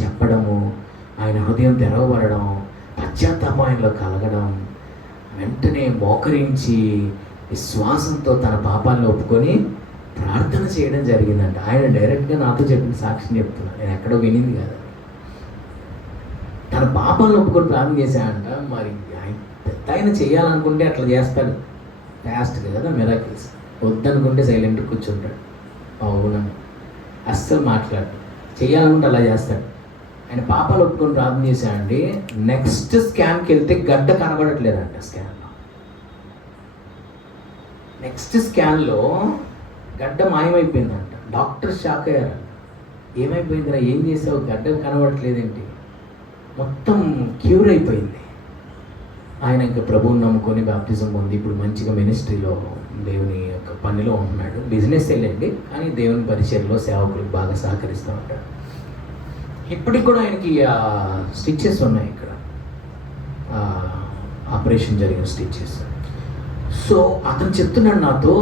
చెప్పడము, ఆయన హృదయం తెరవబడడం, పశ్చాత్తాపం ఆయనలో కలగడం, వెంటనే మోకరించి విశ్వాసంతో తన పాపాలను ఒప్పుకొని ప్రార్థన చేయడం జరిగిందంట. ఆయన డైరెక్ట్గా నాతో చెప్పిన సాక్షిని చెప్తున్నా, నేను ఎక్కడో వినింది కదా. తన పాపాలను ఒప్పుకొని ప్రార్థన చేశాడంట. మరి ఆయన చేయాలనుకుంటే అట్లా చేస్తాడు ఫాస్ట్గా కదా, మిరాకిల్స్. వద్దనుకుంటే సైలెంట్గా కూర్చుంటాడు, అవునని అస్సలు మాట్లాడు. చేయాలనుకుంటే అలా చేస్తాడు. ఆయన పాపాలు ఒప్పుకొని ప్రార్థన చేశాడండి. నెక్స్ట్ స్కాన్కి వెళ్తే గడ్డ కనబడట్లేదంట. నెక్స్ట్ స్కాన్లో గడ్డ మాయమైపోయిందంట. డాక్టర్ షాక్ అయ్యారు, ఏమైపోయిందిరా, ఏం చేసావు, గడ్డ కనబడట్లేదేంటి, మొత్తం క్యూర్ అయిపోయింది. ఆయన ఇంకా ప్రభువుని నమ్ముకొని బాప్టిజం పొంది ఇప్పుడు మంచిగా మినిస్ట్రీలో దేవుని యొక్క పనిలో ఉంటున్నాడు. బిజినెస్ వెళ్ళండి కానీ దేవుని పరిచయంలో సేవకులకు బాగా సహకరిస్తూ ఉంటాడు. ఇప్పటికి కూడా ఆయనకి స్టిచెస్ ఉన్నాయి ఇక్కడ, ఆపరేషన్ జరిగిన స్టిచెస్. సో అతను చెప్తున్నాడు నాతో,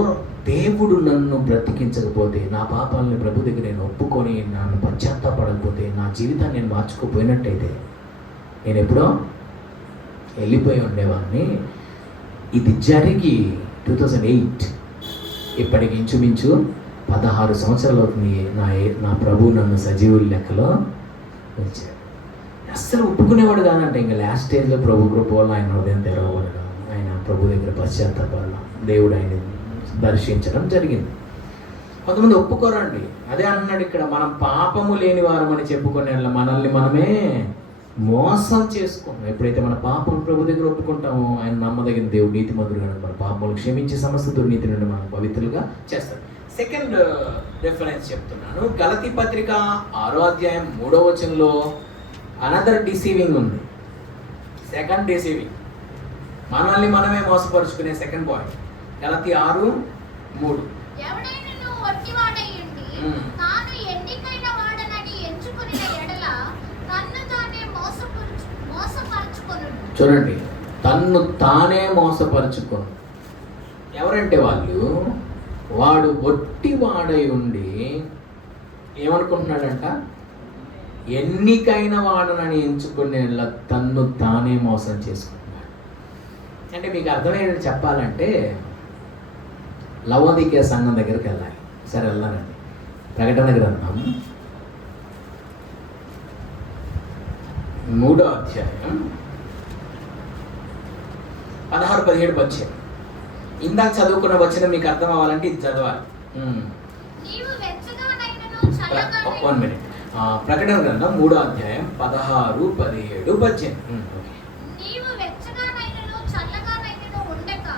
దేవుడు నన్ను బ్రతికించకపోతే, నా పాపాలని ప్రభు దగ్గర నేను ఒప్పుకొని నన్ను పశ్చాత్తాపడకపోతే, నా జీవితాన్ని నేను మార్చుకోపోయినట్టయితే నేను ఎప్పుడో వెళ్ళిపోయి ఉండేవాడిని. ఇది జరిగి 2008, ఇప్పటికి ఇంచుమించు 16 సంవత్సరాలు అవుతుంది. నా ప్రభు నన్ను సజీవుల లెక్కలో వచ్చాడు. అస్సలు ఒప్పుకునేవాడు కాదంట. ఇంకా లాస్ట్ స్టేజ్లో ప్రభు కృప వల్ల ఆయన హృదయం తెరవబడడం, ఆయన ప్రభు దగ్గర పశ్చాత్తాపడడం, దేవుడు ఆయన దర్శించడం జరిగింది. కొంతమంది ఒప్పుకోరండి. అదే అంటున్నాడు ఇక్కడ, మనం పాపము లేని వారమని చెప్పుకునే మనల్ని మనమే మోసం చేసుకున్నాం. ఎప్పుడైతే మన పాపం ప్రభు దగ్గర ఒప్పుకుంటామో ఆయన నమ్మదగిన దేవుడు, నీతిమంతుడు కనుక మన పాపములు క్షమించి సమస్త దుర్నీతి నుండి మనం పవిత్రులుగా చేస్తాడు. సెకండ్ రెఫరెన్స్ చెప్తున్నాను, గలతీ పత్రిక 6వ అధ్యాయం 3వ వచనంలో అనదర్ డిసీవింగ్ ఉంది. సెకండ్ డిసీవింగ్, మనల్ని మనమే మోసపరుచుకునే సెకండ్ పాయింట్. గలతీ 6:3, ఎవడైనను వట్టివాడై ఉండి తాను ఎన్నికైన వాడనని ఎంచుకొనిన ఎడల తన్ను తానే మోసపరుచుకొనును. చూడండి, తన్ను తానే మోసపరుచుకొను. ఎవరంటే వాడు వట్టివాడై ఉండి ఏమనుకుంటున్నాడంట, ఎన్నికైన వాడనని ఎంచుకునే తన్ను తానే మోసం చేసుకుంటున్నాడు. అంటే మీకు అర్థమయ్యేది చెప్పాలంటే, లవోదికీయ సంఘం దగ్గరికి వెళ్ళాలి. సరే వెళ్దానండి. ప్రకటన గ్రంథం 3వ అధ్యాయం 16-17 ఇందాక చదువుకున్న వచ్చిన మీకు అర్థం అవ్వాలంటే ఇది చదవాలి. 1 మినిట్. ప్రకటన గ్రంథం 3వ అధ్యాయం 16-17. నీవు వెచ్చగానైనను చల్లగానైనను ఉండక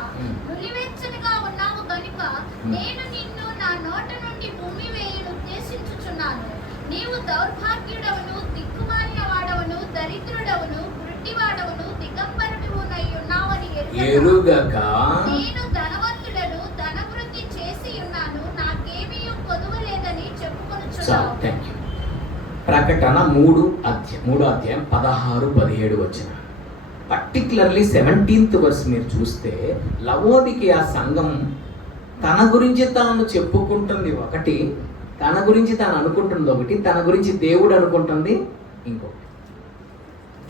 నులివెచ్చనిగా ఉన్నావు గనుక నేను నిన్ను నా నోట నుండి ఉమ్మివేయును ఉద్దేశించుచున్నాను. నీవు దౌర్భాగ్యుడవును, దిక్కుమాలిన వాడవును, దరిద్రుడవును, గుడ్డివాడవును, దిగంబరుడునై ఉన్నావని ఎరుగక నేను ధనవంతుడను, ధనవృద్ధి చేసి ఉన్నాను, నాకేమీ కొదువ లేదని చెప్పుకొనుచున్నావు. ప్రకటన 3:16-17 పర్టికులర్లీ 17th వర్స్ మీరు చూస్తే లవోదికీయ సంఘం తన గురించి తాను చెప్పుకుంటుంది ఒకటి, తన గురించి తాను అనుకుంటుంది ఒకటి, తన గురించి దేవుడు అనుకుంటుంది ఇంకొకటి.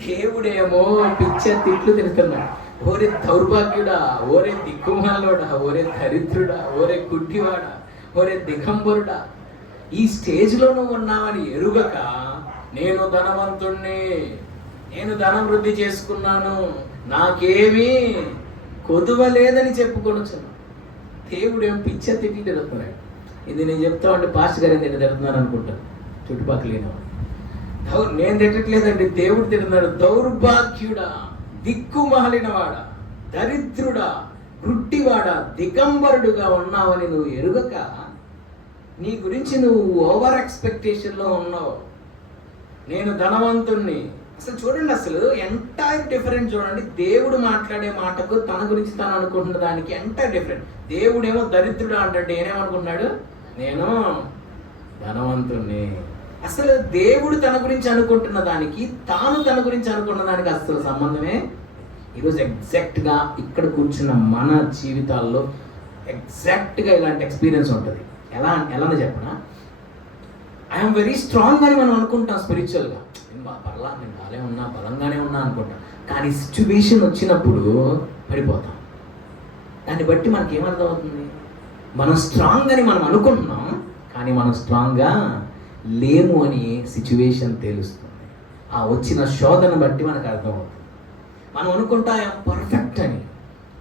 దేవుడేమో పిచ్చ తిట్లు తిడుతున్నాడు. ఓరే దౌర్భాగ్యుడా, ఓరే దిక్కుమాలోడా, ఓరే దరిద్రుడా, ఓరే కుట్టివాడా, ఓరే దిగంబరుడా, ఈ స్టేజ్లో నువ్వు ఉన్నావని ఎరుగక నేను ధనవంతుణ్ణి, నేను ధనం వృద్ధి చేసుకున్నాను, నాకేమీ కొదువ లేదని చెప్పుకొనొచ్చాను. దేవుడు ఏం పిచ్చ తిట్లు తిడుతున్నాడు. ఇది నేను చెప్తా ఉంటే పాస్టర్ గారు నేను తిడుతున్నాను అనుకుంటాను చుట్టుపక్కల. నేను తిట్టట్లేదండి, దేవుడు తిడుతున్నాడు. దౌర్భాగ్యుడా, దిక్కుమాలినవాడా, దరిద్రుడా, గుడ్డివాడా, దిగంబరుడుగా ఉన్నావని నువ్వు ఎరుగక నీ గురించి నువ్వు ఓవర్ ఎక్స్పెక్టేషన్లో ఉన్నావు. నేను ధనవంతుణ్ణి. అసలు చూడండి, అసలు ఎంటైర్ డిఫరెంట్ చూడండి. దేవుడు మాట్లాడే మాటకు తన గురించి తాను అనుకుంటున్న దానికి ఎంటైర్ డిఫరెంట్. దేవుడేమో దరిద్రుడు అంటాడు, నేనేమనుకున్నాడు, నేను ధనవంతుణ్ణి. అసలు దేవుడు తన గురించి అనుకుంటున్న దానికి తాను తన గురించి అనుకున్న దానికి అసలు సంబంధమే. ఈరోజు ఎగ్జాక్ట్గా ఇక్కడ కూర్చున్న మన జీవితాల్లో ఎగ్జాక్ట్గా ఇలాంటి ఎక్స్పీరియన్స్ ఉంటుంది. ఎలా చెప్పనా, ఐఎమ్ వెరీ స్ట్రాంగ్ అని మనం అనుకుంటాం స్పిరిచువల్గా. నేను బాగానే ఉన్నా, బలంగానే ఉన్నా అనుకుంటాం. కానీ సిచ్యువేషన్ వచ్చినప్పుడు పడిపోతాం. దాన్ని బట్టి మనకి ఏమర్థమవుతుంది, మనం స్ట్రాంగ్ అని మనం అనుకుంటున్నాం, కానీ మనం స్ట్రాంగ్గా లేము అని సిచ్యువేషన్ తెలుస్తుంది. ఆ వచ్చిన శోధన బట్టి మనకు అర్థమవుతుంది. మనం అనుకుంటా ఐఎమ్ పర్ఫెక్ట్ అని,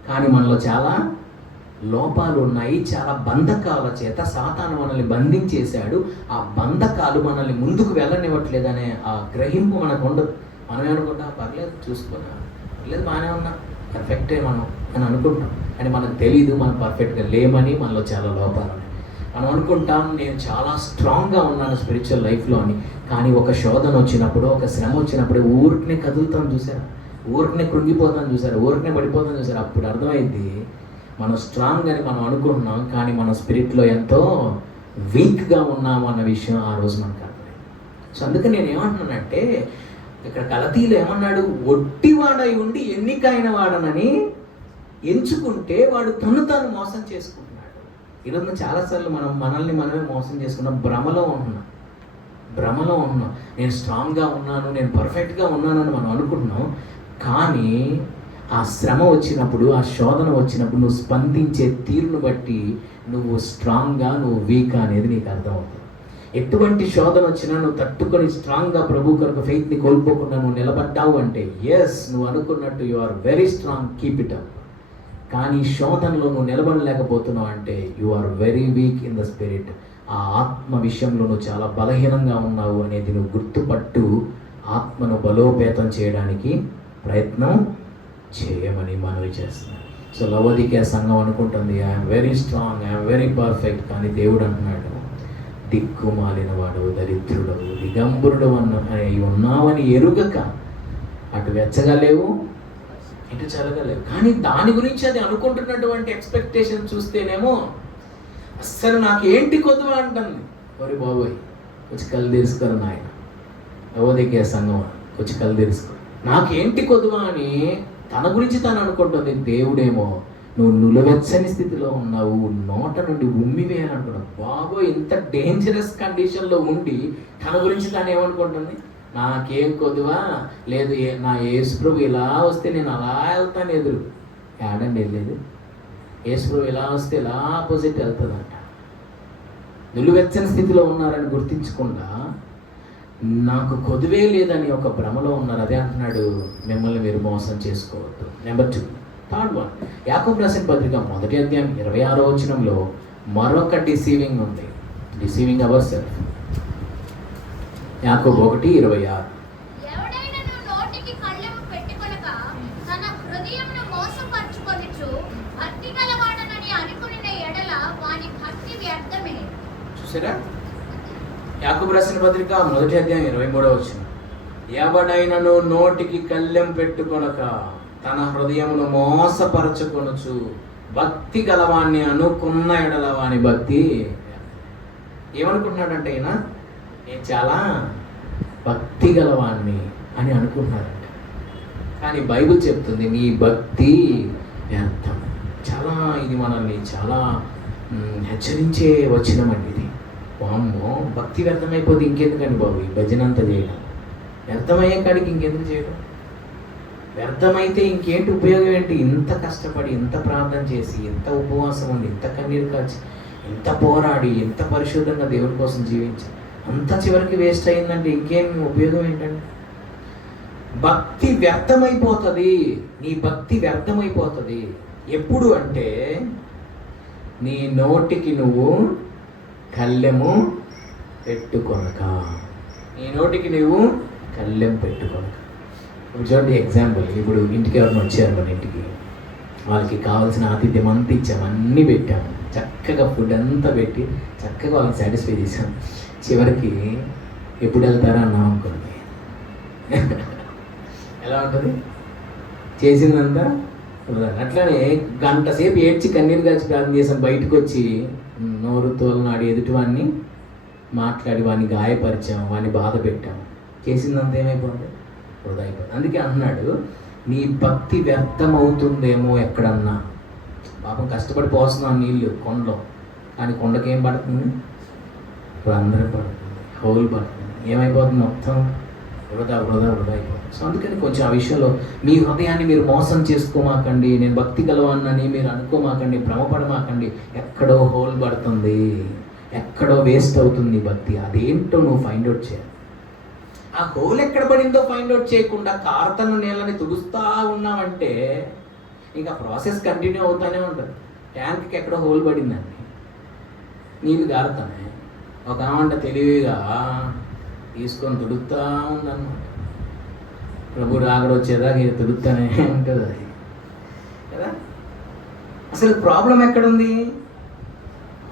కానీ మనలో చాలా లోపాలు ఉన్నాయి. చాలా బంధకాల చేత సాతాను మనల్ని బంధించేశాడు. ఆ బంధకాలు మనల్ని ముందుకు వెళ్ళనివ్వట్లేదనే ఆ గ్రహింపు మనకు ఉండదు. మనం ఏమనుకుంటా, పర్లేదు చూసుకున్నా, పర్లేదు బాగానే ఉన్నా, పర్ఫెక్టే మనం అని అనుకుంటాం. కానీ మనకు తెలీదు మనం పర్ఫెక్ట్గా లేమని, మనలో చాలా లోపాలు ఉన్నాయి. మనం అనుకుంటాం నేను చాలా స్ట్రాంగ్గా ఉన్నాను స్పిరిచువల్ లైఫ్లో అని. కానీ ఒక శోధన వచ్చినప్పుడు, ఒక శ్రమ వచ్చినప్పుడు ఊరికనే కదులుతాం చూసారు, ఊరికనే కృంగిపోతాం చూసారు, ఊరికనే పడిపోతాం చూసారు. అప్పుడు అర్థమైంది మనం స్ట్రాంగ్ అని మనం అనుకుంటున్నాం, కానీ మన స్పిరిట్లో ఎంతో వీక్గా ఉన్నాము అన్న విషయం ఆ రోజు మనకు అర్థమైంది. సో అందుకని నేను ఏమంటున్నానంటే, ఇక్కడ గలతీలో ఏమన్నాడు, ఒట్టివాడై ఉండి ఎన్నికైన వాడనని ఎంచుకుంటే వాడు తాను మోసం చేసుకుంటున్నాడు. ఈరోజు చాలాసార్లు మనల్ని మనమే మోసం చేసుకున్నాం, భ్రమలో ఉంటున్నాం. నేను స్ట్రాంగ్గా ఉన్నాను, నేను పర్ఫెక్ట్గా ఉన్నానని మనం అనుకుంటున్నాం. కానీ ఆ శ్రమ వచ్చినప్పుడు, ఆ శోధన వచ్చినప్పుడు నువ్వు స్పందించే తీరును బట్టి నువ్వు స్ట్రాంగ్గా, నువ్వు వీక్గా అనేది నీకు అర్థమవుతుంది. ఎటువంటి శోధన వచ్చినా నువ్వు తట్టుకొని స్ట్రాంగ్గా ప్రభు కొరకు ఫెయిత్ని కోల్పోకుండా నువ్వు నిలబడ్డావు అంటే ఎస్, నువ్వు అనుకున్నట్టు you are very strong, keep it up. కానీ శోధనలో నువ్వు నిలబడలేకపోతున్నావు అంటే you are very weak in the spirit. ఆ ఆత్మ విషయంలో నువ్వు చాలా బలహీనంగా ఉన్నావు అనేది నువ్వు గుర్తుపట్టు ఆత్మను బలోపేతం చేయడానికి ప్రయత్నం చేయమని మనవి చేస్తున్నాను. సో లవోదికీయ సంఘం అనుకుంటుంది I'm very strong, I'm very perfect. కానీ దేవుడు అంటున్నాడు, దిక్కుమాలిన వాడు, దరిద్రుడవు, దిగంబరుడు అయి ఉన్నావని ఎరుగక అటు వెచ్చగలేవు, ఇటు చదవలేవు. కానీ దాని గురించి అది అనుకుంటున్నటువంటి ఎక్స్పెక్టేషన్ చూస్తేనేమో అస్సలు నాకేంటి కొద్దువా అంటుంది. ఒరి బాబోయ్, వచ్చి కళ్ళు తీసుకోరు నాయన, లవోదికీయ సంఘం వచ్చి కళ్ళు తీసుకో, నాకేంటి కొద్దువా అని తన గురించి తాను అనుకుంటుంది. దేవుడేమో నువ్వు నులవెచ్చని స్థితిలో ఉన్నావు, నోట నుండి ఉమ్మివేయాలనుకున్నావు. బాబోయ్, ఇంత డేంజరస్ కండిషన్లో ఉండి తన గురించి తాను ఏమనుకుంటుంది, నాకేం కొద్దువా లేదు, నా యేసుప్రభు ఇలా వస్తే నేను అలా వెళ్తాను ఎదురు. ఏడండి వెళ్ళేది, యేసుప్రభు ఇలా వస్తే ఇలా ఆపోజిట్ వెళ్తుందంట. నులువెచ్చని స్థితిలో ఉన్నారని గుర్తించకుండా నాకు కొదువే లేదని ఒక భ్రమలో ఉన్నారు. అదే అంటున్నాడు, మిమ్మల్ని మీరు మోసం చేసుకోవద్దు. నెంబర్ 2, థర్డ్ వన్, యాకోబు రాసిన పత్రిక 1:26 మరొక డిసీవింగ్ ఉంది. Deceiving our self. యాకోబు 1:26. ఎవడైనను నోటికి కళ్ళెము పెట్టుకొనక తన హృదయమును మోసపరచుకొనుచు భక్తి గలవాడనని అనుకొనిన ఎడల వాని భక్తి వ్యర్థమే. చూసారా, యాకోబు రాసిన పత్రిక 1:23. ఎవడైనను నోటికి కళ్ళెం పెట్టుకొనక తన హృదయమును మోసపరచుకొనుచు భక్తి గలవాన్ని అనుకున్న ఎడల వాని భక్తి. ఏమనుకుంటున్నాడంటే ఆయన నేను చాలా భక్తి గలవాణ్ణి అని అనుకుంటున్నారంట. కానీ బైబిల్ చెప్తుంది నీ భక్తి వ్యర్థం. చాలా ఇది మనల్ని చాలా హెచ్చరించే వచనమండి ఇది. వామ్మో, భక్తి వ్యర్థమైపోతే ఇంకెందుకండి బాబు ఈ భజన అంతా చేయడం? వ్యర్థమయ్యే కాడికి ఇంకెందుకు చేయడం? వ్యర్థమైతే ఇంకేంటి ఉపయోగం ఏంటి? ఇంత కష్టపడి, ఇంత ప్రార్థన చేసి, ఇంత ఉపవాసం ఉండి, ఇంత కన్నీరు కాచి, ఇంత పోరాడి, ఇంత పరిశుద్ధంగా దేవుని కోసం జీవించి అంత చివరికి వేస్ట్ అయిందంటే ఇంకేం ఉపయోగం ఏంటండి? భక్తి వ్యర్థమైపోతుంది. నీ భక్తి వ్యర్థమైపోతుంది ఎప్పుడు అంటే నీ నోటికి నువ్వు కళ్ళెము పెట్టుకొనక. నీ నోటికి నువ్వు కళ్ళెం పెట్టుకొనక. ఇప్పుడు చూడండి ఎగ్జాంపుల్, ఇప్పుడు ఇంటికి ఎవరైనా వచ్చారు మన ఇంటికి, వాళ్ళకి కావాల్సిన ఆతిథ్యం అంతా ఇచ్చాము, అన్నీ పెట్టాము, చక్కగా ఫుడ్ అంతా పెట్టి చక్కగా వాళ్ళని సాటిస్ఫై చేసాం. చివరికి ఎప్పుడు వెళ్తారా అన్నాం అనుకోండి, ఎలా ఉంటుంది? చేసిందంతా అట్లానే గంట సేపు ఏడ్చి కన్నీరు కాచి ప్రార్థన చేసాం, బయటకు వచ్చి నోరు తోలనాడి ఎదుటివాడిని మాట్లాడి వాడిని గాయపరిచాం, వాడిని బాధ పెట్టాం, చేసిందంతా ఏమైపోతుంది? వృధా అయిపోతుంది. అందుకే అన్నాడు నీ భక్తి వ్యర్థమవుతుందేమో ఎక్కడన్నా. పాపం కష్టపడి పోస్తున్నాం నీళ్ళు కొండలో, కానీ కొండకి ఏం పడుతుంది? ఇప్పుడు అందరం పడుతుంది, హోల్ పడుతుంది, ఏమైపోతుంది? మొత్తం వృధా అయిపోతుంది. సో అందుకని కొంచెం ఆ విషయంలో మీ హృదయాన్ని మీరు మోసం చేసుకోమాకండి. నేను భక్తి గలవాన్నని మీరు అనుకోమాకండి, భ్రమపడమాకండి. ఎక్కడో హోల్ పడుతుంది, ఎక్కడో వేస్ట్ అవుతుంది భక్తి. అదేంటో నువ్వు ఫైండ్ అవుట్ చేయాలి. ఆ హోల్ ఎక్కడ పడిందో ఫైండ్ అవుట్ చేయకుండా కారుతున్న నీళ్ళని తుడుస్తూ ఉన్నామంటే ఇంకా ప్రాసెస్ కంటిన్యూ అవుతూనే ఉంటుంది. ట్యాంక్కి ఎక్కడో హోల్ పడిందండి, నీళ్ళు కారుతానే. ఒక ఆమంట తెలివిగా తీసుకొని తుడుస్తూ ఉందన్నమాట. ప్రభు రాకడ వచ్చేదాకా ఇది తుడుతానే ఉంటుంది అది కదా. అసలు ప్రాబ్లం ఎక్కడుంది?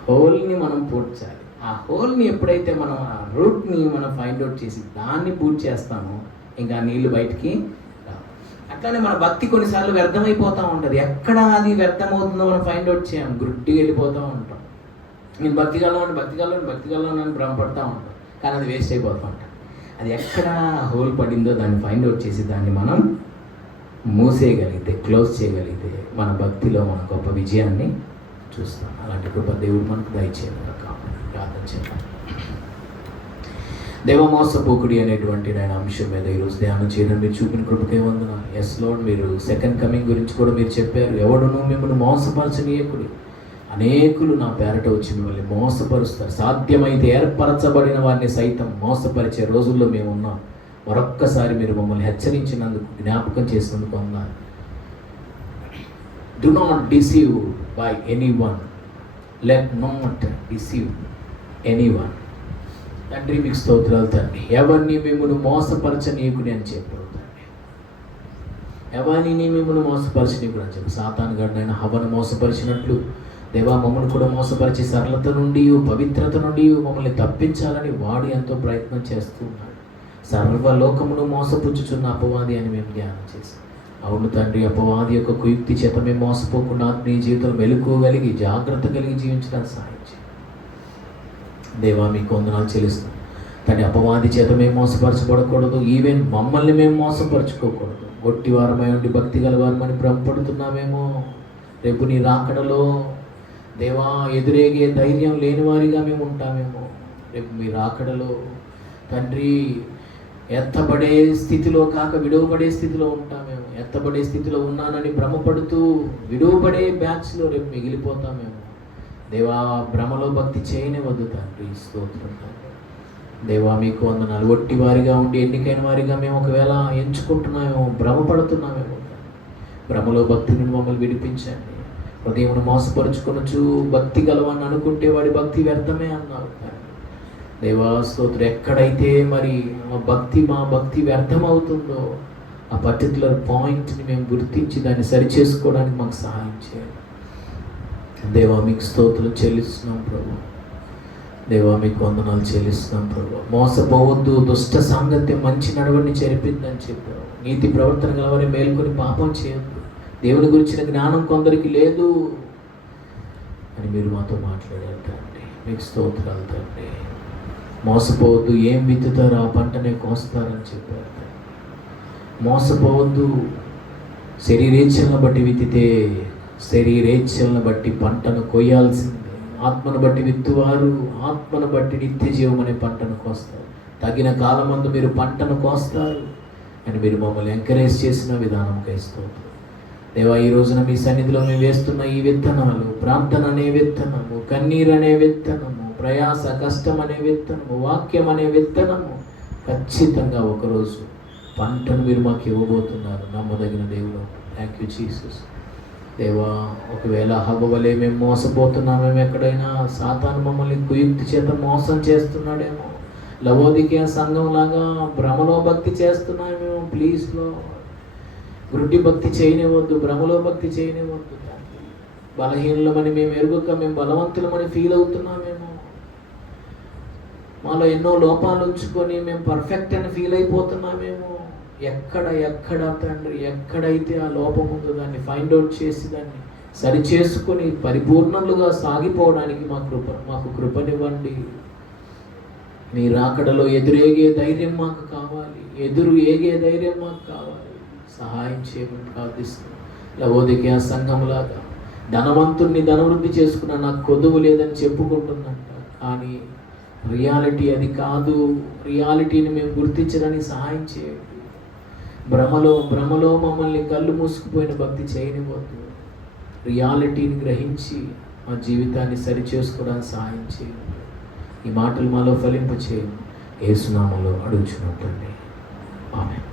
హోల్ని మనం పూడ్చాలి. ఆ హోల్ని ఎప్పుడైతే మనం ఆ రూట్ని మనం ఫైండ్ అవుట్ చేసి దాన్ని పూర్తి చేస్తామో ఇంకా నీళ్ళు బయటికి రావు. అట్లానే మన భక్తి కొన్నిసార్లు వ్యర్థమైపోతూ ఉంటుంది. ఎక్కడ అది వ్యర్థమవుతుందో మనం ఫైండ్ అవుట్ చేయం, గుడ్డిగా వెళ్ళిపోతూ ఉంటాం. నేను భక్తిగలను అని భ్రమపడుతూ ఉంటాం, కానీ అది వేస్ట్ అయిపోతూ ఉంటాం. అది ఎక్కడ హోల్ పడిందో దాన్ని ఫైండ్ అవుట్ చేసి దాన్ని మనం మూసేయగలిగితే, క్లోజ్ చేయగలిగితే మన భక్తిలో మన గొప్ప విజయాన్ని చూస్తాం. అలాంటి కృప దేవుడు మనకు దయచేయాలి. ప్రార్థన చేద్దాం. దేవమోసపోకుడి అనేటువంటి ఆయన అంశం మీద ఈరోజు ధ్యానం చేయడం మీరు చూపిన కృపకే వందనాలు. ఎస్ లార్డ్, మీరు సెకండ్ కమింగ్ గురించి కూడా మీరు చెప్పారు. ఎవడును మిమ్మల్ని మోసపరచనీయకుడి. అనేకులు నా పేరట వచ్చి మిమ్మల్ని మోసపరుస్తారు, సాధ్యమైతే ఏర్పరచబడిన వారిని సైతం మోసపరిచే రోజుల్లో మేము ఉన్నాం. మరొక్కసారి మీరు మమ్మల్ని హెచ్చరించినందుకు, జ్ఞాపకం చేసినందుకు వందనాలు. Do not deceive by anyone. Let not deceive anyone. తండ్రి మీకు స్తోత్రాలు తండ్రి. ఎవరిని మిమ్మల్ని మోసపరచనీయకుడి అని చెప్పారు తండ్రి. ఎవరిని మిమ్మల్ని మోసపరచనీయకుడు అని చెప్పి సాతాను గారినైనా హవ్వను మోసపరిచినట్లు దేవా మమ్మల్ని కూడా మోసపరిచి సరళత నుండి, పవిత్రత నుండి మమ్మల్ని తప్పించాలని వాడు ఎంతో ప్రయత్నం చేస్తూ ఉన్నాడు. సర్వలోకమును మోసపుచ్చుచున్న అపవాది అని మేము ధ్యానం చేసాం. అవును తండ్రి, అపవాది యొక్క కుయుక్తి చేత మేము మోసపోకుండా ఆత్మీయ జీవితం మెలుకోగలిగి జాగ్రత్త కలిగి జీవించడానికి సహాయం చేయండి దేవా. మీకు వందనాలు చెల్లిస్తాం తండ్రి. అపవాది చేత మేము మోసపరచబడకూడదు, ఈవెన్ మమ్మల్ని మేము మోసపరచుకోకూడదు. గొట్టివారమై ఉండి భక్తి గలవారమని భ్రమపడుతున్నామేమో. రేపు నీ రాకడలో దేవా ఎదురేగే ధైర్యం లేని వారిగా మేము ఉంటామేమో. రేపు మీ రాకడలో తండ్రి ఎత్తబడే స్థితిలో కాక విడువబడే స్థితిలో ఉంటామేమో. ఎత్తబడే స్థితిలో ఉన్నానని భ్రమపడుతూ విడువబడే బ్యాచ్లో రేపు మిగిలిపోతామేమో. దేవా భ్రమలో భక్తి చేయనివద్దు తండ్రి. స్తోత్రం తండ్రి. దేవా మీకు వందనాలు. ఒట్టి వారిగా ఉండి ఎన్నికైన వారిగా మేము ఒకవేళ ఎంచుకుంటున్నామేమో, భ్రమపడుతున్నామేమో. భ్రమలో భక్తిని మమ్మల్ని విడిపించండి. హృదయమును మోసపరుచుకొనొచ్చు భక్తి గలవాన్ని అనుకుంటే వాడి భక్తి వ్యర్థమే అన్నారు దేవా. స్తోత్రం. ఎక్కడైతే మరి మా భక్తి వ్యర్థమవుతుందో ఆ పర్టికులర్ పాయింట్ని మేము గుర్తించి దాన్ని సరిచేసుకోవడానికి మాకు సహాయం చేయాలి దేవా. మీకు స్తోత్రం చెల్లిస్తున్నాం ప్రభు. దేవా మీకు వందనాలు చెల్లిస్తున్నాం ప్రభు. మోసపోవద్దు, దుష్ట సాంగత్యం మంచి నడవడిని చెరిపిందని చెప్పారు. నీతి ప్రవర్తన గలవారిని మేల్కొని పాపం చేయొద్దు. దేవుని గురించిన జ్ఞానం కొందరికి లేదు అని మీరు మాతో మాట్లాడారు తండ్రి. మీకు స్తోత్రాలు తండ్రి. మోసపోవద్దు, ఏం విత్తుతారో ఆ పంటనే కోస్తారని చెప్పారు. మోసపోవద్దు, శరీరేచ్ఛలను బట్టి విత్తితే శరీరేచ్ఛలను బట్టి పంటను కొయ్యాల్సిందే. ఆత్మను బట్టి విత్తువారు ఆత్మను బట్టి నిత్య జీవం అనే పంటను కోస్తారు. తగిన కాలమందు మీరు పంటను కోస్తారు అని మీరు మమ్మల్ని ఎంకరేజ్ చేసిన విధానంకై స్తోత్రం. దేవా, ఈ రోజున మీ సన్నిధిలో మేము వేస్తున్న ఈ విత్తనాలు, ప్రార్థన అనే విత్తనము, కన్నీరు అనే విత్తనము, ప్రయాస కష్టం అనే విత్తనము, వాక్యం అనే విత్తనము ఖచ్చితంగా ఒకరోజు పంటను మీరు మాకు ఇవ్వబోతున్నారు. నమ్మదగిన దేవుడు, థ్యాంక్ యూ జీసస్. దేవా, ఒకవేళ హవ్వ వలె మేము మోసపోతున్నామేమో, ఎక్కడైనా సాతాను మమ్మల్ని కుయుక్తి చేత మోసం చేస్తున్నాడేమో, లవోదికీయ సంఘం లాగా భ్రమలో భక్తి చేస్తున్నామేమో. ప్లీజ్లో గుడ్డి భక్తి చేయనివ్వద్దు, భ్రమలో భక్తి చేయనివ్వద్దు. బలహీనమని మేము ఎరుగక మేము బలవంతులమని ఫీల్ అవుతున్నామేమో, మాలో ఎన్నో లోపాలు ఉంచుకొని మేము పర్ఫెక్ట్ అని ఫీల్ అయిపోతున్నామేమో. ఎక్కడ తండ్రి, ఎక్కడైతే ఆ లోపం ఉందో దాన్ని ఫైండ్ అవుట్ చేసి దాన్ని సరిచేసుకొని పరిపూర్ణలుగా సాగిపోవడానికి మాకు కృపనివ్వండి. మీ రాకడలో ఎదురేగే ధైర్యం మాకు కావాలి, ఎదురు ఏగే ధైర్యం మాకు కావాలి. సహాయం చేయమని ప్రార్థిస్తున్నాం. లవోదికీయ సంఘంలాగా ధనవంతుణ్ణి ధనవృద్ధి చేసుకున్న నాకు కొదువు లేదని చెప్పుకుంటుందంట, కానీ రియాలిటీ అది కాదు. రియాలిటీని మేము గుర్తించడానికి సహాయం చేయండి. భ్రమలో మమ్మల్ని కళ్ళు మూసుకుపోయిన భక్తి చేయనివ్వద్దు. రియాలిటీని గ్రహించి మా జీవితాన్ని సరిచేసుకోవడానికి సహాయం చేయండి. ఈ మాటలు మాలో ఫలింప చేయండి. యేసు నామములో అడుగుచున్నాం తండ్రి, ఆమేన్.